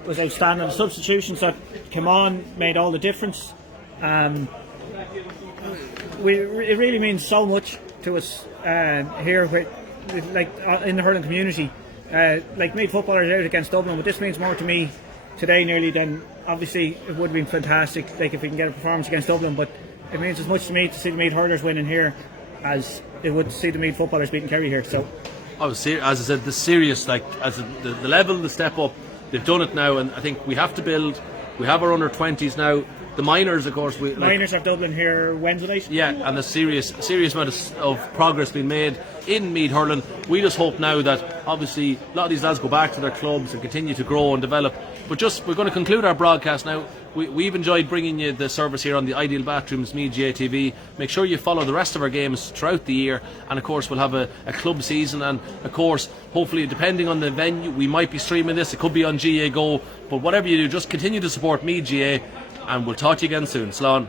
was outstanding. The substitutions that came on made all the difference. It really means so much to us here, in the hurling community. Meath footballers out against Dublin, but this means more to me today nearly than, obviously it would have been fantastic if we can get a performance against Dublin, but it means as much to me to see the Meath hurlers winning here as it would to see the Meath footballers beating Kerry here. So as I said, the serious, the level, the step up, they've done it now, and I think we have to build. We have our under 20s now. The minors, of course, minors have Dublin here Wednesday night. Yeah, and the serious amount of progress being made in Meath hurling. We just hope now that obviously a lot of these lads go back to their clubs and continue to grow and develop. But we're going to conclude our broadcast now. We've enjoyed bringing you the service here on the Ideal Bathrooms Meath GAA TV. Make sure you follow the rest of our games throughout the year, and of course we'll have a club season, and of course hopefully depending on the venue we might be streaming this. It could be on GAA Go, but whatever you do, just continue to support Meath GAA, and we'll talk to you again soon. Slán.